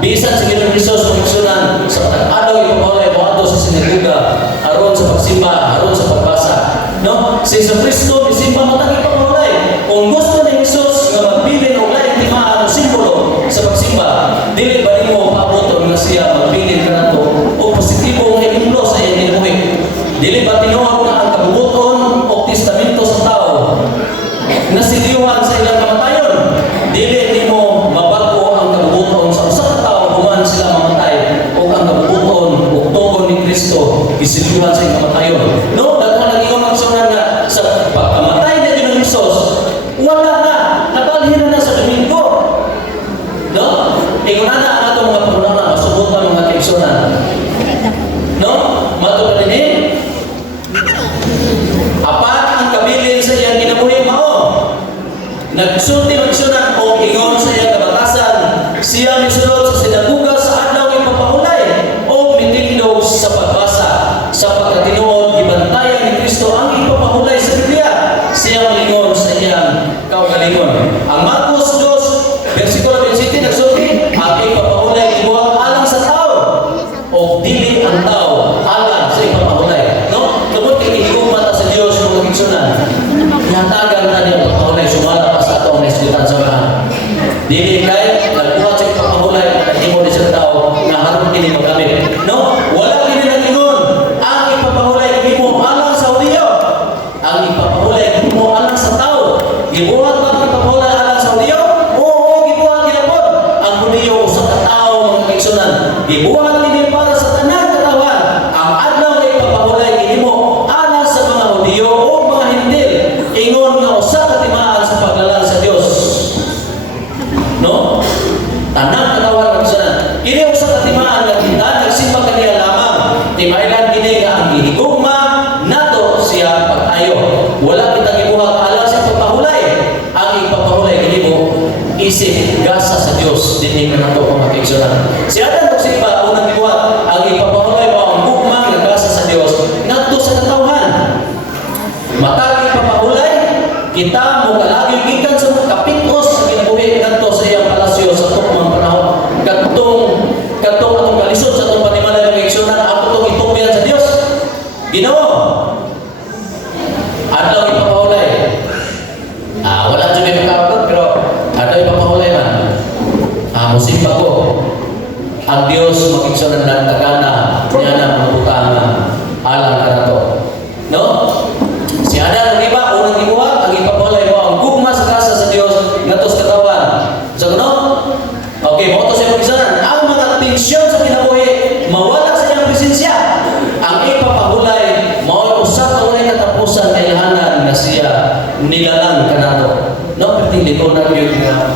Bisan si Ginoong Jesus magsunan sa pag-adaw ipapahulay mo ato sa sinaguga aron sa pagsimba, aron sa pagbasa. No? Si Kristo bisimba matang ipapahulay. Kung gusto ni Jesus nga magbilin og lain timaan o simbolo sa pagsimba, dili ba nimo paabot nga siya magbilin kanato o positibo nga himlo sa iyang kinabuhi? Dili ba tinuod nga ang kabubuton o testamento sa tao na siliwan sa ilang kamatayon? Dili nimo mabago ang kabubuton sa usa ka tawo human sila mamatay o ang kabubuton o tugon ni Kristo isiliwan sa ilang kamatayon. No, daghan lagi ko magsunan nga sa pagkamatay ni Ginoong Hesus, wala na, nabalhin na sa Domingo. No? Ingunan na ang atong mga pangunawa, masubutan mga kaibigan. No? Matulad din, apat ang kabilin sa iyang kinabuhi mao. Nagsulti magsunan o ingon sa iyang kabatasan, siya misulod sa sinaguga sa adlaw ipapahulay o mitindog sa pagbasa. Sa pagkatinuod, ibantayan ni Kristo ang ipapahulay sa Biblia. Siya malingon sa iyang kaugalingon. Ang Marcos 2, versikulo 27, nagsulti, ang ipapahulay ibuhat alang sa tao o dili ang tao alang sa ipapahulay. No? Tungod kay ihigugma ta sa Dios kung magigsunan. Ihatagan na niya ipapahulay, sumala pa sa atong neslitan sa mga. Dili kay nagbuhat sa ipapahulay at himo ni sa tao na harap kini magamit. No? Wala kini nagingon. Ang ipapahulay himo alang sa Hudiyo. Ang ipapahulay himo alang sa tao. Gibuhat ba ang ipapahulay alang sa Hudiyo? Oo, gibuhat ginapon. Ang Hudiyo sa katao mga kaigsunan. Gibuhat nini para sa tanang katawan. Ang adlaw nga ipapahulay himo alang sa mga Hudiyo o mga Hintil. Ingon nga usa ka timaan sa paglalang sa Dios. No? Tanang katawan kaigsunan. Kini usa ka timaan nga kita nagsimba kaniya lamang. Timaylan kini nga ang gihigugma nato siya pag-ayo. Wala kita gibuhat alang sa pagpahulay. Ang ipapahulay gihimo isip gasa sa Dios dinhi kanato mga kaigsunan. Si Adan pagsimba unang gibuhat ang ipapahulay mao ang gugma nga gasa sa Dios ngadto sa katawhan. Matag ipapahulay kita mo kalagi gikan sa kapikos sa kinabuhi ngadto sa iyang palasyo sa tukmang panahon. Katong atong kalisod sa atong panimalay ng kaigsunan ato tong itupyan sa Dios. Ginoo. Adlaw ipapahulay. Wala dyan may makakapag, pero adlaw ipapahulay man. Musimba ko. Ang Diyos makiksunan ng tagana niya na mga ko na yun nga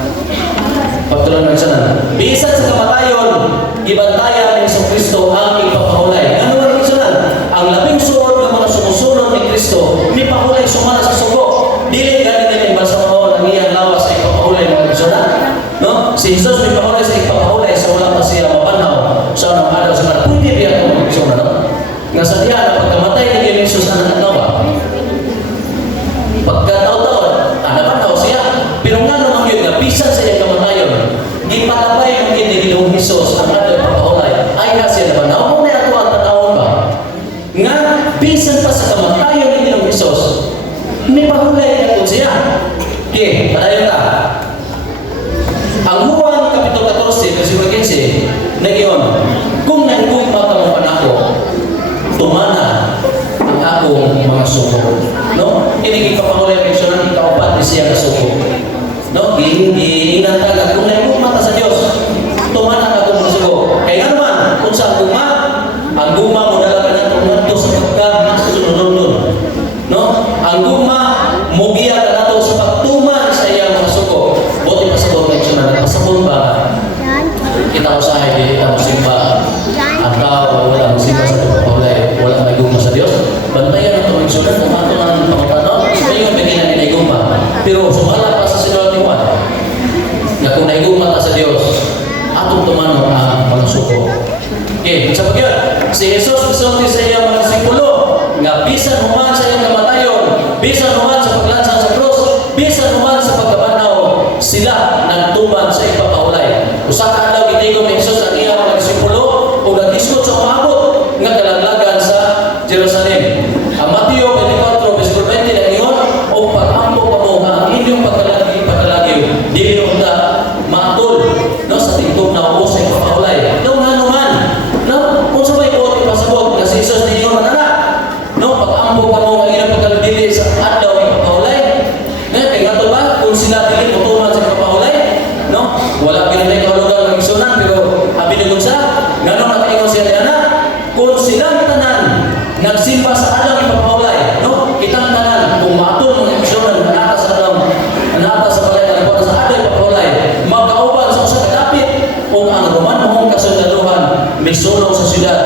pagtulan ng sanan. Bisan sa kamatayon, gibantayan ni Kristo ang ipapahulay. Ano ang sanan? Ang labing suod ng mga sumusunod ni Kristo, may pahulay sumala sa sugo. Dili ganin natin basta mo ng iyang lawas sa ipapahulay mga sanan. No? Si Jesus may pahulay sa ipapahulay sa wala pa siya mapanaw sa unang araw sa mga pwede biya ko mga sanan. Nga sa diya na pagkamatay ni Jesus anak na ba? Pagkataon-taon, naman siya. Pero nga naman yun, bisan sa iyang kamatayon, ipalabay ang Ginoong Hesus ang ating pagpahulay. Ay nga siya naman, ako na ito ang tanawin ba? Nga, bisan pa sa kamatayon ng Ginoong Hesus, may pahulay na ito siya. Okay, padayon ka. Ang Juan Kapitulo 14, versikulo 15, nagyon, kung nagkumpa ka mo panako, tumana ang akong mga suko. No? Kini ipapahulay ng Hesus ng ikaupat ni siya kasuko. No? Inantaga kung nagkumata sa Diyos, tumana ang akong mga suko. Kaya naman, kung sa guma, ang guma mo dalaga na tumanto sa pagkasunod-sunod. No? Ang guma, mugiya ka na to sa pagtuman sa iyang mga suko. Buti pasabot ng Hesus na nagpasabot ba? Kita ko sa akin, kita mo simba. Ang tao, wala mo simba sa pagpapahulay, wala may guma sa Diyos. Bantayan ang tuwing sulat, kumato ng pangutano, ngayon bigyan na naiguma. Pero sumala pa sa sinulat ni Juan, na kung naiguma ka sa Diyos, atong tumanong ang mga suko. Okay, sa pagyan, si Jesus gusto sa iya mga disipulo, nga bisan human sa iyang kamatayon, bisan human sa paglansang sa krus, bisan human sa pagkabanaw, sila nagtuman sa ipapahulay. Usa ka adlaw ginigo ni Jesus ang iya mga disipulo, o nag-iskot sa umabot, nga kalaglagan sa Jerusalem. Ang Mateo 24, versikulo 20 na iyon, o pag-ampo pa mo nga ang inyong pagkalagyo, dili mo na matul, no, sa tingtong na ubos sa ipapahulay. No, nga naman, no, kung sabay ko ipasabot, na si Jesus ninyo na no, pag-ampo pa mo ang inyong pagkalagyo sa adlaw ipapahulay. Kaya nga ito ba, kung sila dili mutuman sa ipapahulay, no, wala pinatay kahulugan ng isunan, pero abinigod sa, gano'n nakaingon siya niya na, kung silang tanan, nagsimba sa adlaw ipapahulay, no? Kitang tanan, kung matun mga isunan, nata sa balay, nagpunta sa adlaw ipapahulay, magkauban sa usa kadapit, kung ang Romanhong kasundaluhan, misunong sa syudad,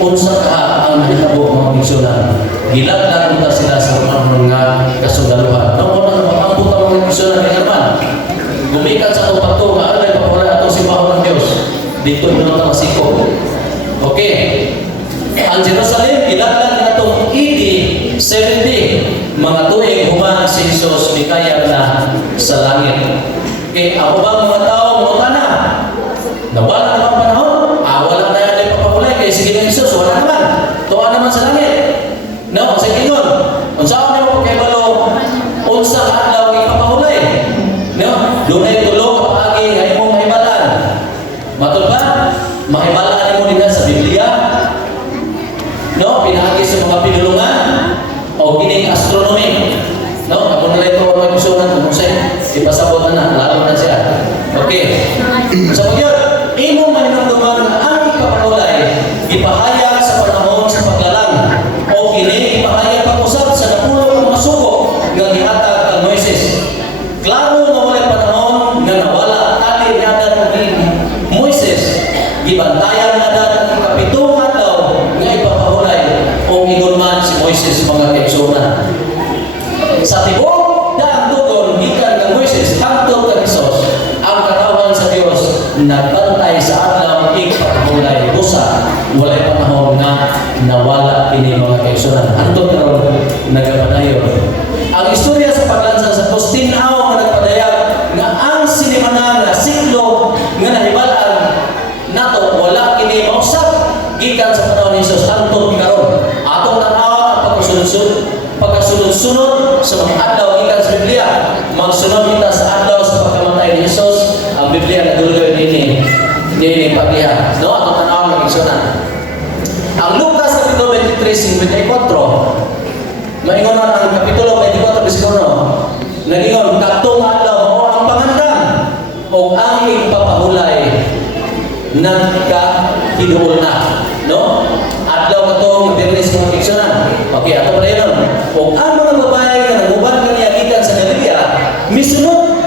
unsa ka ang nahitabo mga isunan. Gilaglag mo sila sa Romanhong kasundaluhan. No, kung ang pag-ambot ang mga isunan, kaya naman, gumikan sa itong pato, nga adlaw ipapahulay atong simbahon ng Diyos. Dito yung mga masiko. Okay. Ang Jerusalem, ilaglag na itong AD 70, mga tuig human si Jesus mikayag na sa langit. Okay, ako bang mga tao mga na? Nawala na bang panahon? Wala na yan yung papahulay. Kaya sige ng Jesus, wala naman. Tuwa naman sa langit. No, sa kinyon. Kung saan naman pagkibalo, unsa adlaw ipapahulay. No, doon ay tulog kapag ay mong mahibalan. Matod ba? Mahibalaan mo din sa Biblia. No, pinahagi sa mga pinulungan o kining astronomy. No, ako na lang ito ang isunan kung sa'yo. Ipasabot na, lalo na siya. Okay. So, yun, imong manunungan na ang ipapahulay, ipahayag sa panahon sa paglalang o kining ipahayag pag-usap sa napulo ng masuko ng gihatag kang Moises. Klaro na walay panahon nga nawala tali nadan ni Moises. Gibantayan na nadan ang kapitong adlaw nga ipapahulay o ingon si Moises mga kaigsunan. Sa tibok daang tugon gikan kang Moises hangtod kang Hesus, ang katawan sa Dios nagbantay sa adlaw ipapahulay busa walay panahon nga nawala kini mga kaigsunan. Hangtod karon nagapadayon. Ang istorya sa paglansang sa Tinaw nga nagpadayag nga ang sinimana nga siklo nga nahibalaan nato wala kini mausap gikan sa panahon ni Jesus hangtod karon. Atong tan-awa ang pagkasunod-sunod sa mga adlaw gikan sa Biblia. Magsunod kita sa adlaw sa pagkamatay ni Jesus. Ang Biblia nagdulugoy nini pagliha. No, atong tan-awa ng igsunan. Ang Lucas kapitulo 23:54 maingon ang kapitulo 24 versikulo nagingon katong adlaw o ang pangandam o ang ipapahulay nagkahinuol na, no? Adlaw katong Biyernes ng Igsunan. Okay, ato pala yun. O ang mga babae na nanguban kaniya gikan sa Galilea, misunod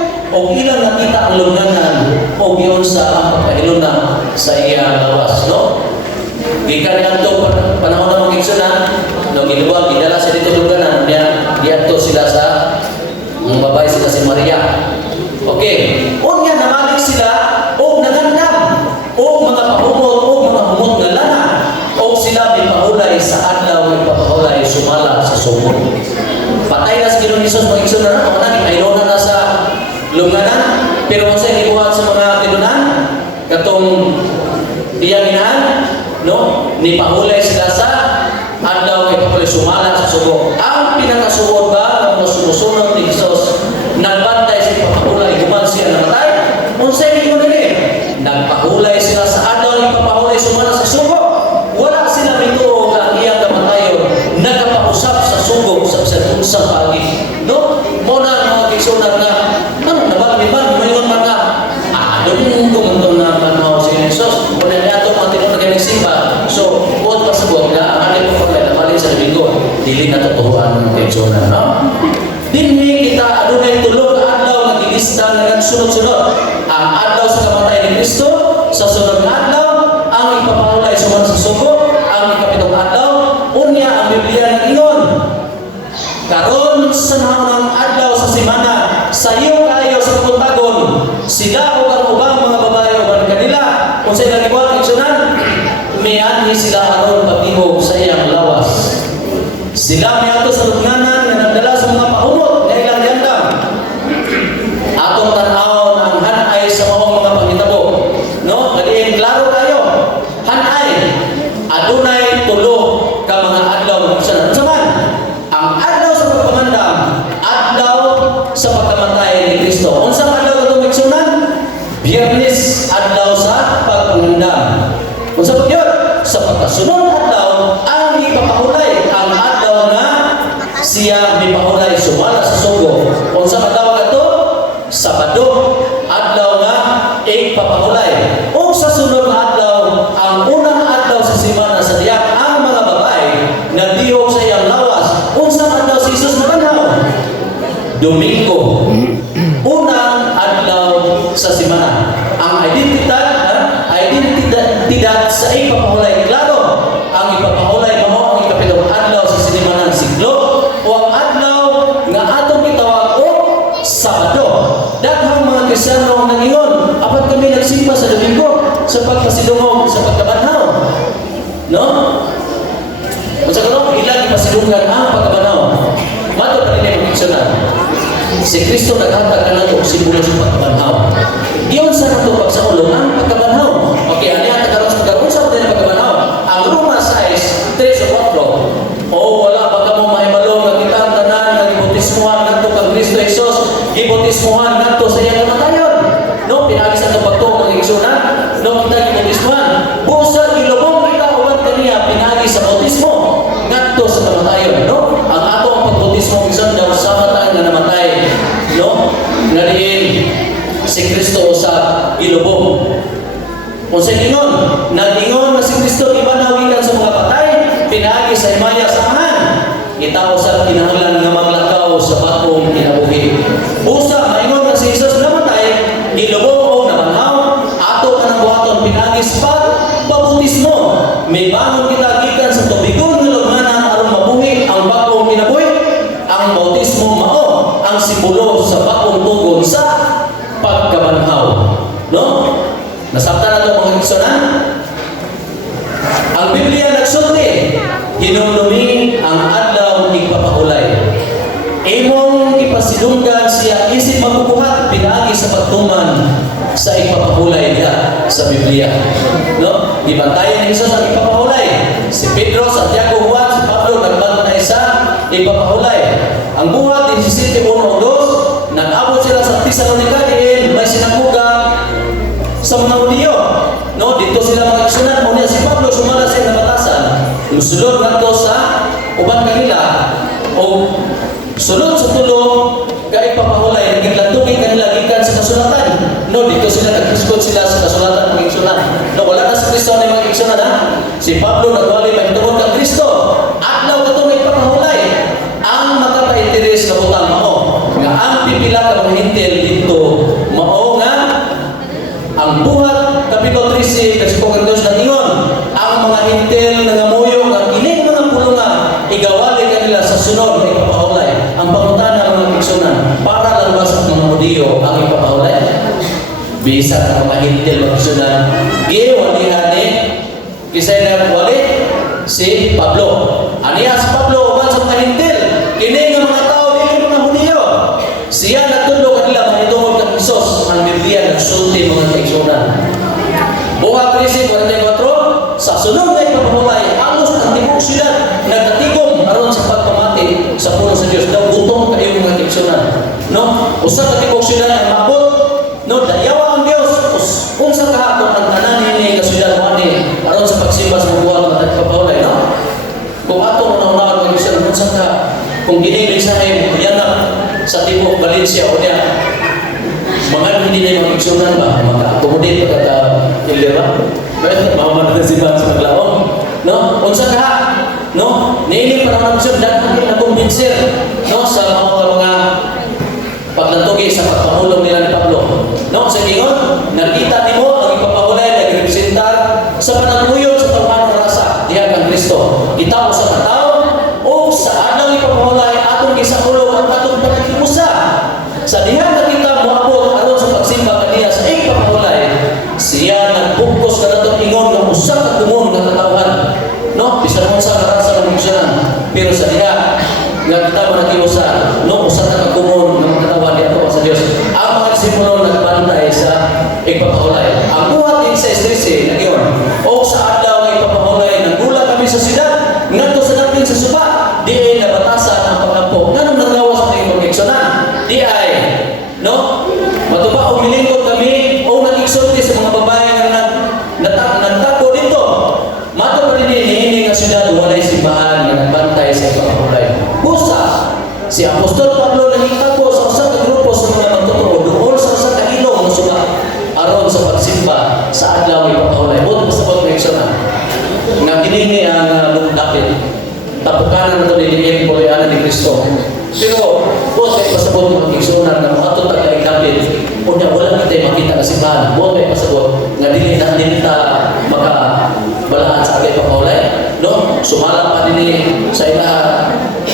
sa ang pagpahiluna sa iyang lawas, no? Gikan niya ito panahon ng mga igsunan, no, giluwag, gidala sa dito luganan, diadto sila sa babae sila si Maria. Okay, o nga namalik sila, o nagandam, o mga pahumot, o mga humot nga lana, o sila may pahulay sa adlaw, may papahulay sumala sa sumot. Patay na si Ginoong Hesus mga igsunan, o na, ipahiluna na sa lunganan, pero kung sa'yo ibuhat sa mga tinunan, katong iyanginan, no? Ni pahulay sila sa adlaw kay papahulay sumala sa sugo. Ang pinakasuod ba ng sumusunod ni Jesus, nagbantay si papahulay, human siya namatay? Kung sa'yo mo nila, nagpahulay sila sa adlaw ni papahulay sumala sa sugo. Wala sila mituo na iyang kamatayon, nagkapausap sa sugo sa pagi. No? Muna mga kisunan nga, ano nabaliban, mayon mga doon kung na manaw si Jesus, kung na ito mga tinong nagsimba. So, buot pa sa buot na, ang aling po pagkala, balik sa linggo, dili na totooan ng kisunan, no? Dinhi kita, adunay tulog, adlaw, nagilista, nagsunod-sunod. Ang adlaw sa kamatay ni Kristo, sa sunod na adlaw, ang ipapahulay sumunod sa sugo, ang ikapitong adlaw, unya ang Biblia ng ingon. Karon sa naunang adlaw sa simana, sayo kayo sa puntagon, sila o ang ubang mga babae o mga kanila, kung sa ilang ikuha kiksunan, may anhi sila aron pagihog sa iyang lawas. Sila may ato sa lugnanan na nagdala sa mga pahumot na ilang yandang. Atong tanaw na ang hanay sa mga panghitabo. No? Gadiin, klaro kayo. Hanay, adunay tulo ka mga adlaw ng kiksunan. Saman, ang adlaw sa pagpamandam, adlaw sa pagkamatay ni Kristo. Unsang adlaw itong kiksunan? Biyernes, adlaw sa pagpamandam. Unsa pa yun? Sa pagkasunod adlaw, ang ipapahulay, ang adlaw na siya ipahulay sumala sa sugo. Unsa adlaw kato? Sabado, adlaw na ipapahulay. O sa sunod na adlaw, ang unang adlaw sa simana sa diyak, ang mga babae nagdihog sa iyang lawas. Unsa adlaw si Jesus naganhaw? Domingo. Unang adlaw sa simana. Ang identidad sa ipapahulay, klaro, ang ipapahulay mo ang ikapitong adlaw sa sinimanang siglo o ang adlaw nga atong gitawag o Sabado. Daghang mga Kristiyano ang nangingon, apat kami nagsimba sa Domingo sa pagpasidungog sa pagkabanhaw. No? Masa karon ilang ipasidungan ang pagkabanhaw. Mato pa rin ang Kristiyano. Si Kristo naghatag ka na ito simbolo sa pagkabanhaw. Iyon sa nato pagsaulong ang pagkabanhaw. Okay, ano yan? Tagaroon sa pagkabanhaw. Sa natin ang pagkabanhaw. Ang Roma 6, 3 o 4. O wala pa ka mo mahimalo nga kita ang tanan nga gibotismuhan ngadto kang Kristo Jesus. Gibotismuhan ngadto sa iyang kamatayon. No, pinagi sa pagtuo ng igsunan. No, kita gibotismuhan. Busa gilubong kita uban kaniya pinagi sa bautismo ngadto sa kamatayon. No, ang ato ang pagbautismo minsan daw sa matay nga namatay. No, ngadiin si Kristo sa ilubong. Kung sa ingon, nag-ingon na si Kristo ibanawikan sa mga patay, pinagi sa imaya sa ahan. Itaw sa kinahanglan nga maglakaw sa batong kinabuhi. Busa, maingon na si Jesus namatay, ilubong o nabanhaw, ato ka ng buhaton pinagi sa pagbabutismo. May bangon kita gikan sa tubigon nga lugnanan aron mabuhi ang bagong kinabuhi. Ang bautismo mao ang simbolo sa bagong tugon sa pagkabanhaw. No? Nasabtan na ito mga kiksunan? Ang Biblia nagsulti, hinumdumi ang adlaw ipapahulay. Imong ipasidunggan siya isip magbubuhat pinagi sa pagtuman sa ipapahulay niya sa Biblia. No? Ibantayan ni Jesus ang ipapahulay. Si Pedro, Santiago, Juan, si Pablo nagbantay sa ipapahulay. Ang buhat 17:1-2, nag-abot sila sa Tesalonica diin may sinagugang sa mga Hudiyo. No, dito sila mga kiksunan. Una si Pablo sumala sa nabatasan. Musulod nato sa uban kanila o sulod sa tulo kay papahulay naglatugin kanila gikan sa kasulatan. No, dito sila nagkiskot sila sa kasulatan ng kiksunan. No, wala na sa Kristo na mga kiksunan ha. Si Pablo nagwali magtungod kang Kristo. Adlaw kato may papahulay. Ang makapa-interes na butang mao nga ang pipila ka mga hintil dito mao nga ang buhay kaigsunan, para lang ba sa mga Hudiyo ang ipapahulay? Bisa na mga hintil kaigsunan, giwali-hali, kisay na wali, si Pablo. Aniya si Pablo, uban sa mga hintil, kini nga mga tao, dili mga Hudiyo. Siya nagtudlo kanila, manitungod kang Isos, ang Biblia nagsulti mga kaigsunan. Buha 13:44, sa sunod na ipapahulay, alos ang tibok sila, nagkatigom aron sa pagpamati sa puno sa Dios. Daw butong kayo mga kaigsunan. No? Usa ka tibok sila na mabot, no, dayawa ang Dios. Kung sa kahapon ang tanan ni kasudan wani aron sa pagsimba sa buwan at ipapahulay, no? Kung ato una-una ang kaigsunan, kung sa ka, kung ginilig sa kayo, yan na sa tibok Valencia o niya, mga hindi na yung kaigsunan ba? Mag-accommodate pagkaka-ilera? Bakit? Mamamanatan si Bang sa maglaong. No? Unsa ka? No? Niinig pa naman siya, dahil na-convincer, no? Sa mga paglantugi sa pagpahulong nila ni Pablo. No? Sa ingon, nakita ni mo ang ipapahulay na nagrepresentar sa panagluyon sa tawhan ng rasa, diyan kang Kristo. Kita mo sa katao, o sa anong ipapahulay atong gisakulo ang atong panagimusa. Sa diyan nakita mo abot aron sa pagsimba kaniya sa ipapahulay, siya nagbukos ka na itong ingon ng usak at kumon ng katauhan. No? Bisan mo sa karasa ng misyonan. Pero sa diya, nga kita mo nakiusa, no? Usak at kumon ng katauhan dito sa Diyos. Ang mga simulo nagbantay sa ipapahulay. Ang buhat din sa estrese, nagyon, o sa adlaw ng ipapahulay, nagula kami sa siyudad, ngadto sa dating sa suba, di ay nabatasan ang pagkampo. Nga nang nagawa sa mga pagkiksonan, di ay, no? Matupa, umilingkod kami, o nag-iksulti sa mga babae na nagtako dito. Mato pa rin hinihining ang siyudad, walay simbahan na nagbantay sa ipapahulay. Busa, si Apostol Pablo nagtako sa usang grupo sa mga magtotoo, doon sa usang kahilong na suba, aron sa pagsimba sa adlaw ng ipapahulay. Buto sa pagkiksonan. Nga kinini ang David, tapukanan na ito nilingin po yan ni Kristo. Pero, buot ay pasabot mga kiksunan na mga ito tagaling David. Unya, wala kita makita na simbahan. Buot ay pasabot nga dili na makabalaan sa agay papahulay. No? Sumalang pa din sa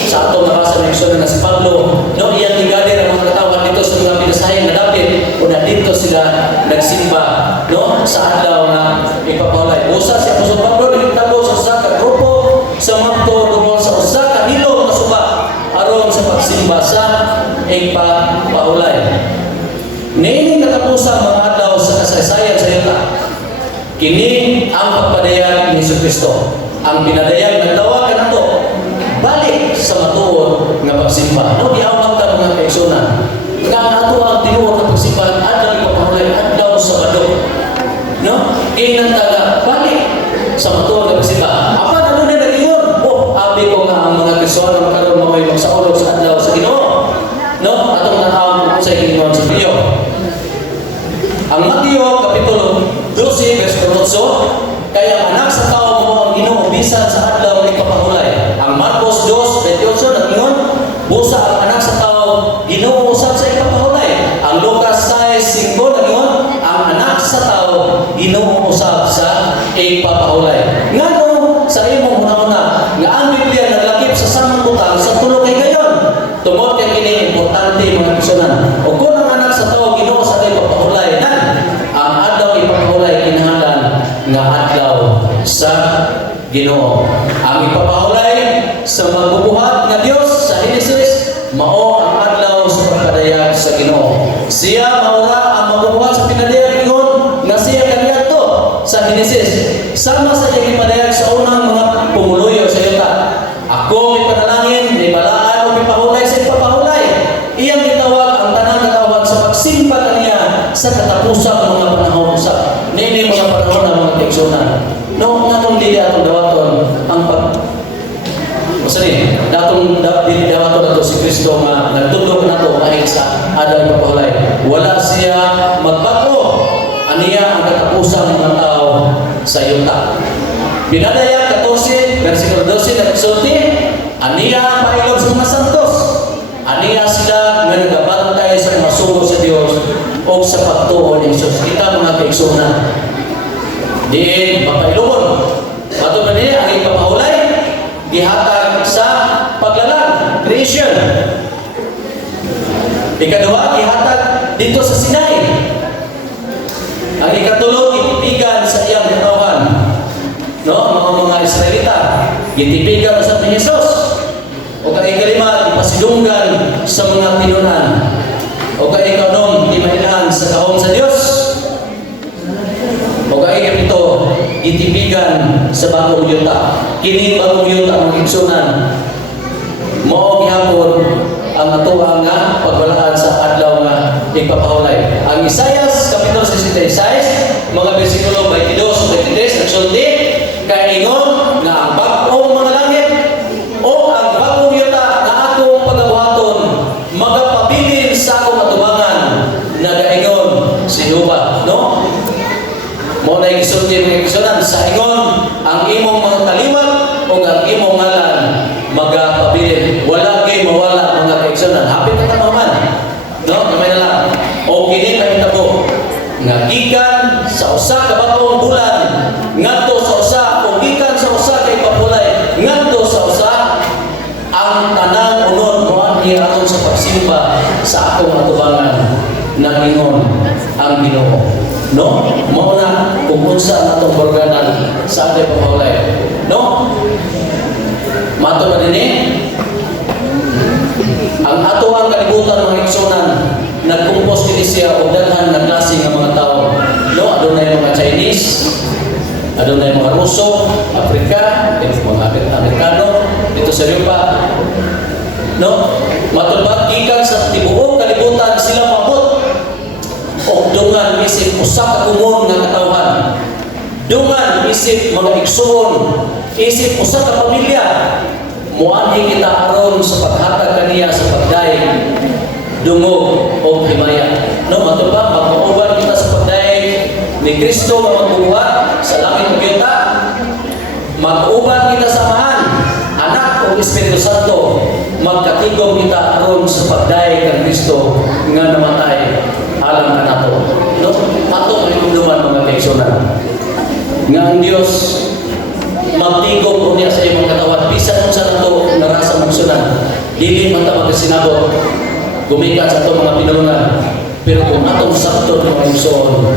sa atong nabasa ng kiksunan na si Pablo. No? Iyan tigadir ang mga katawan dito sa mga pinasahing na David. Una dito sila nagsimba, no? Sa adlaw na ipapahulay. Busa si Apostol Pablo nagtabo sa usa grupo sa magto tungkol sa usa ka hilom na suba aron sa pagsimba sa ipapahulay. Niining natapusan mga adlaw sa kasaysayan sa yuta. Kini ang pagpadayag ni Jesucristo. Ang pinadayag nagtawag ka nato balik sa matuod nga pagsimba. No, giawag ka mga kaigsunan. Nga ato ang tinuod nga pagsimba adlaw ipapahulay adlaw Sabado. No? Kinantaga balik sa matuod nga pagsimba. Apa na na nag-iyon? Abi ko nga ang mga Kristohanon karon mo may magsaulog sa adlaw sa Ginoo. No? Atong natawag ko sa Ginoo sa Ginoo. Ang Mateo kapitulo 12 versikulo 8, kaya anak sa tao mo ang Ginoo bisan sa adlaw ng ipapahulay. Ang Marcos 2:28 nag-ingon, busa ang anak sa tao Ginoo usab sa ipapahulay. Ang Lucas 6:5 nag-ingon, ang anak sa tao Ginoo usab sa ipapahulay. Ngano sa imong una-una nga ang Biblia naglakip sa samang butang sa tulo kay gayon. Tungod kay kini importante mga kisunan. O kung ang anak sa tao Ginoo sa ipapahulay, ang adlaw ipapahulay kinahanglan nga adlaw sa Ginoo. Ang ipapahulay sa magbubuhat nga Dios sa Henesis mao ang adlaw sa pagpadayag sa Ginoo. Siya maura ang magbubuhat sa pinadayag ingon nga siya kaniadto sa Henesis. Sama sa iyang ipadayag sa unang mga pumuluyo sa yuta. Ako may panalangin, may balaan o may pahulay sa ipapahulay. Iyang itawag ang tanang katawag sa pagsimpa kaniya sa katapusan ng mga panahon sa nini mga panahon ng mga kaigsunan. No, natong dili atong dawaton ang datong dili dawaton nato si Kristo nga nagtudlo nato kahit sa adlaw ipapahulay. Wala siya magbago. Aniya ang katapusan ng mga tao sa yuta. Pinadaya 14 versikulo 12 nagsulti, aniya ang pailob sa mga santos. Aniya sila nga nagabantay sa mga sugo sa Dios o sa pagtuo ni Jesus. Kita mga kaigsunan. Diin mapailubon. Ato ba niya ang ipapahulay dihatag sa paglalang creation. Ikaduha, gihatag dito sa Sinai. Ang ikatulong, itipigan sa iyang katawan. No, mga Israelita, itipigan sa ni Jesus. O kay ikalima, ipasidunggan sa mga pinunan. O kay ikanom, imailan sa kahong sa Diyos. O kay ikapito, itipigan sa bagong yuta. Kini bagong yuta ang igsunan. Mao gihapon ang atuang nga pagwalaan sa adlaw nga ipapahulay. Ang Isaias kapitulo 66, mga bersikulo 22 ug 23 nagsulti kay ingon nga ang bag-ong mga langit o ang bagong yuta nga akong pagabuhaton magapabilin sa akong atubangan nagaingon si Jehovah, no? Mo na gisulti mga igsunan sa ingon ang imong mga kaliwat o ang imong ngalan magapabilin. Wala kay mawala mga kaigsunan. Hapit na tamaman. No? Kamay na lang. O kini mahitabo nga gikan sa usa ka bagong bulan ngadto sa usa o gikan sa usa kay papulay ngadto sa usa ang tanang unod mo aton sa pagsimba sa akong atubangan nangingon ang Ginoo. No? Mao na kung unsa ang atong organan sa atong papulay. No? Mato na din ang ato ang kalibutan mga igsunan nagkumpos kini siya og daghan nga klase nga mga tao. No, adunay mga Chinese, adunay mga Ruso, Afrika, mga Amerikano, dito sa Europa. No, matulbad gikan sa tibuok kalibutan sila maabot og dungan isip usa ka kumon nga katawhan. Dungan isip mga igsoon, isip usa ka pamilya. Muanhi kita aron sa paghatag kaniya sa pagdaig dungog o himaya. No, matulbang pag-uban kita sa pagdaig ni Kristo nga magbuhat sa langit ug yuta. Mag-uban kita samahan anak o Espiritu Santo. Magkatigom kita aron sa pagdaig kang Kristo nga namatay alang kanato. No, ato may kunduman mga kaigsunan. Nga ang Dios magtigom ko niya sa iyong katawan bisan kung sa nato narasa magsunan dili man ta magsinabot gumikan sa itong mga pinunan pero kung atong sakto ng mga igsoon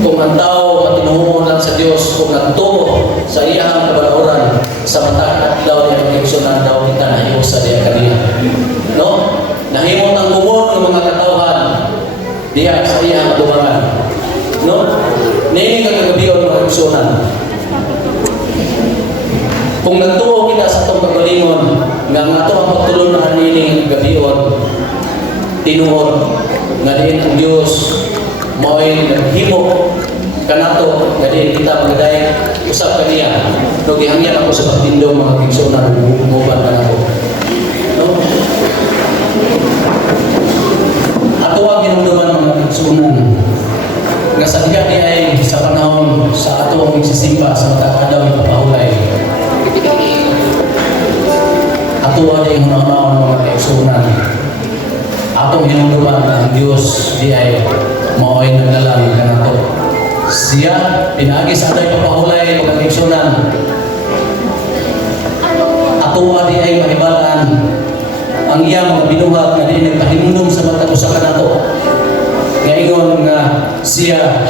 kung ang tao matinuhon lang sa Diyos kung nagtuo sa iyang kabalauran sa matag daw niya mga igsunan daw kita nahimos sa diya kanina, no? Nahimot ang kumon ng mga katawhan diya sa iyang atubangan, no? Nini kagabiyon mga igsunan. Kung nagtuo kita sa itong pagbalingon nga ang ato ang pagtulong na haniling gabion tinuod nga din ang Diyos mo'y naghimo kanato nga din kita magdaig usap kaniya no gihangyan ako sa pagtindong mga kigsunan umuban kanato, no? Ato ang ginumduman mga kigsunan nga sa diha di ay sa panahon sa ato ang igsisimba sa matag-adlaw ipapahulay. Ato ay hunahunahon mga kaigsunan. Atong hinungduman ang Diyos di ay mao'y nagdalang kanato. Siya pinaagi sa ato ipapahulay mga kaigsunan. Ato di ay mahibalaan ang iyang mga binuhat na di nagpahimdom sa matag usa kanato. Ngayon nga siya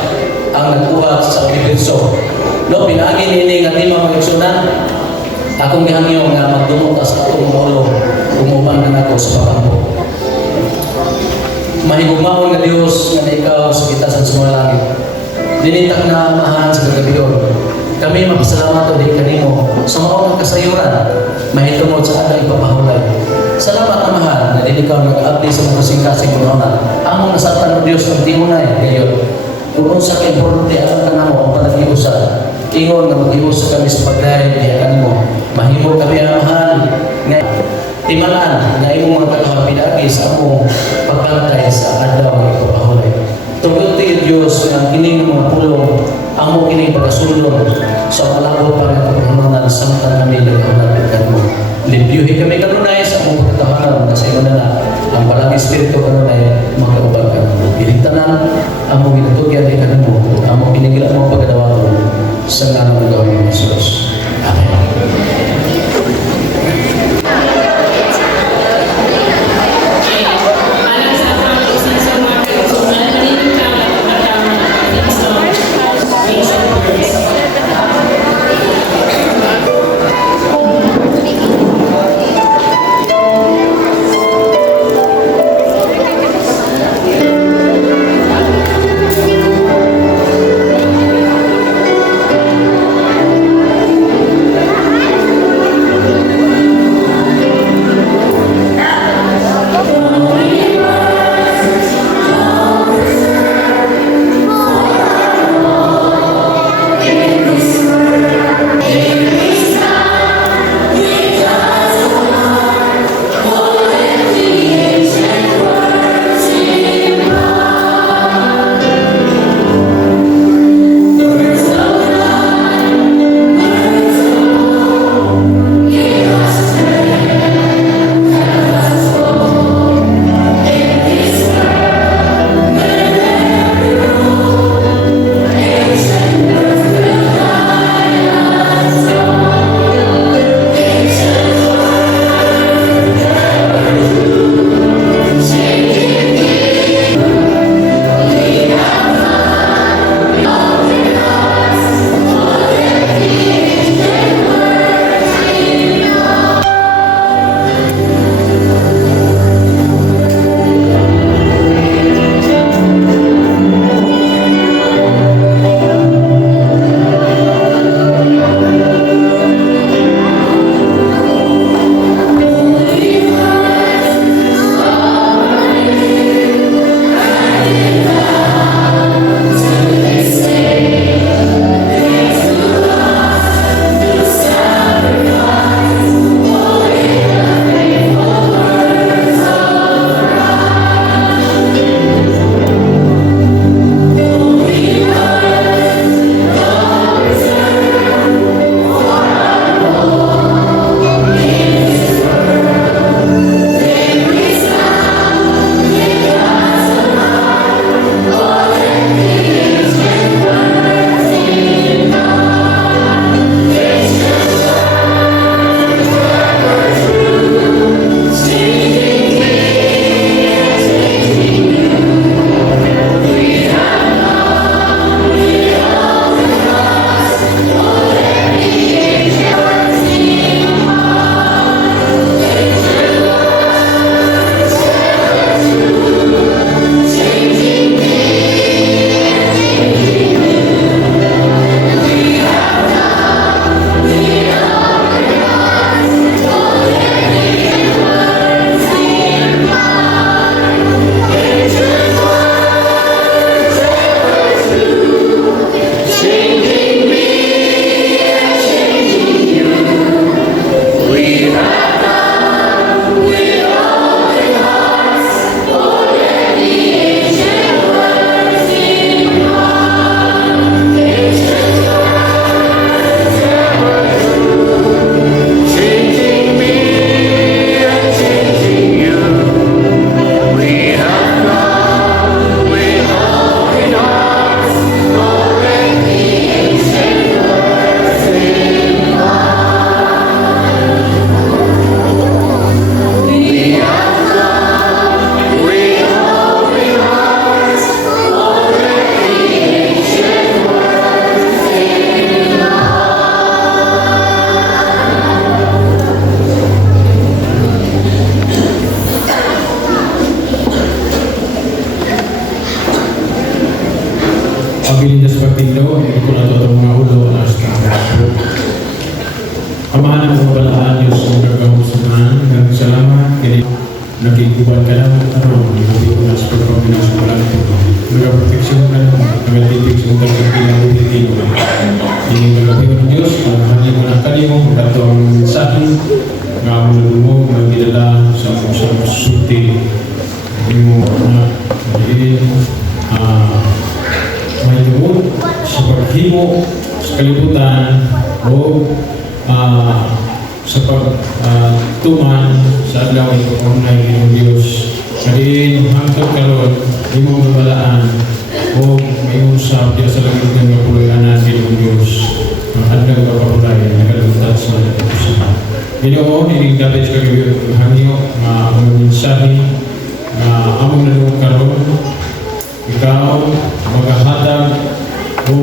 ang nagbuhat sa universo. No, pinaagi nini nga lima mga kaigsunan. Akong gihangyo nga magdumot sa atong ulo, umuban na nako sa pagkampo. Mahigugmaon nga Dios nga ikaw sa kita sa langit. Dinitak na amahan sa kagabiyon. Kami magpasalamat din kanimo sa maong kasayuran mahitungod sa adang ipapahulay. Salamat amahan na din ikaw nag-abdi sa mga kasing-kasing kunona. Among nasatan ng Dios ang timunay ngayon. Kung sa kay-importante alam ka namo ang panagiusan. Ingon nga mag-ius kami sa pagdaig niya kanimo. Mahimo kami amahan nga timalaan nga imong mga katawhan pinagi sa among pagkantay sa adlaw nga ipapahulay. Tungod ti Dios nga kining mga pulong amo kining pagasulong sa malabot pa nga paghunanan samtang kami nagkahunanan kanimo. Limpyuhi kami kanunay sa among pagkatahanan nga sa imo na ang Balang Espiritu kanunay magkaubag kanimo. Iligtanan among ginatugyan di kanimo among pinigila mo pagkadawaton sa ngalan ng Gawin Jesus. Amen. mabalaan Diyos ang gagawin sa mga ng salamat kaya nakikuban ka lang at araw hindi ko nas pagpapinas ko lang ito nagaproteksyon ka lang nagatitig sa mga kapilang ulitin hindi magagawin ng Diyos ang hali mo ng kalimong at ang mensahe nga mo mo magdidala sa mga suti hindi mo na may tungkol sa paghimo sa kalibutan o sa pagtuman sa adlaw ng ng Diyos. Kaya hanggang karon di mo mabalaan o may usap diya sa langit ng kapuluyanan ng Diyos. Ang adlaw ng kapuluyan nagalimutan sa usapan. Ginoo, hindi dapat sa hangyo nga ang mensahe nga among naluong karon ikaw maghahatag o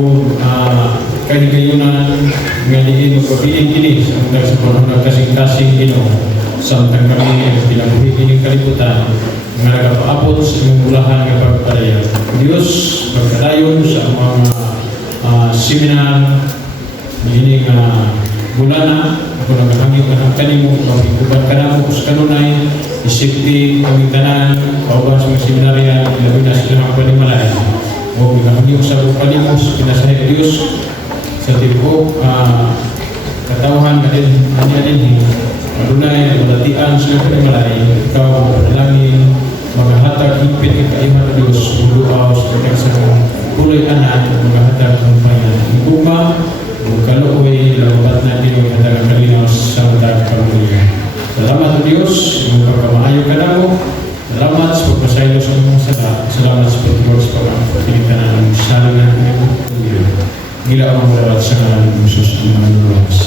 kahigayunan nga diin magpapiling kini sa mga sa panahon kasing-kasing Ginoo samtang kami ang pinabuhi kining kalibutan nga nagapaabot sa imong bulahan nga pagpadaya. Diyos, magkadayon sa mga seminar ini nga bulana ako nagahangyo ka ng kanimo magikuban ka na mo sa kanunay isipti kaming tanan pauban sa mga seminarya labi na sila ng panimalay o nagahangyo sa kanimo sa pinasahe Diyos sa tipo katawhan na din niya din madunay malatian sa panimalay ikaw panalangin maghahatag higpit ng kaiman ng Diyos muluaw sa pagkakasang kuloy anak maghahatag ng payan ikuma kalooy labat natin yung hatagang kalinaw sa matag pamilya. Salamat sa Diyos, yung pagkamaayo ka na mo. Salamat sa pagpasaylo sa mga sala. Salamat sa pagtulog sa pagkakiligtanan ng salang natin. Gila ang marawat sa ngalan ng Jesus ang mga luwas.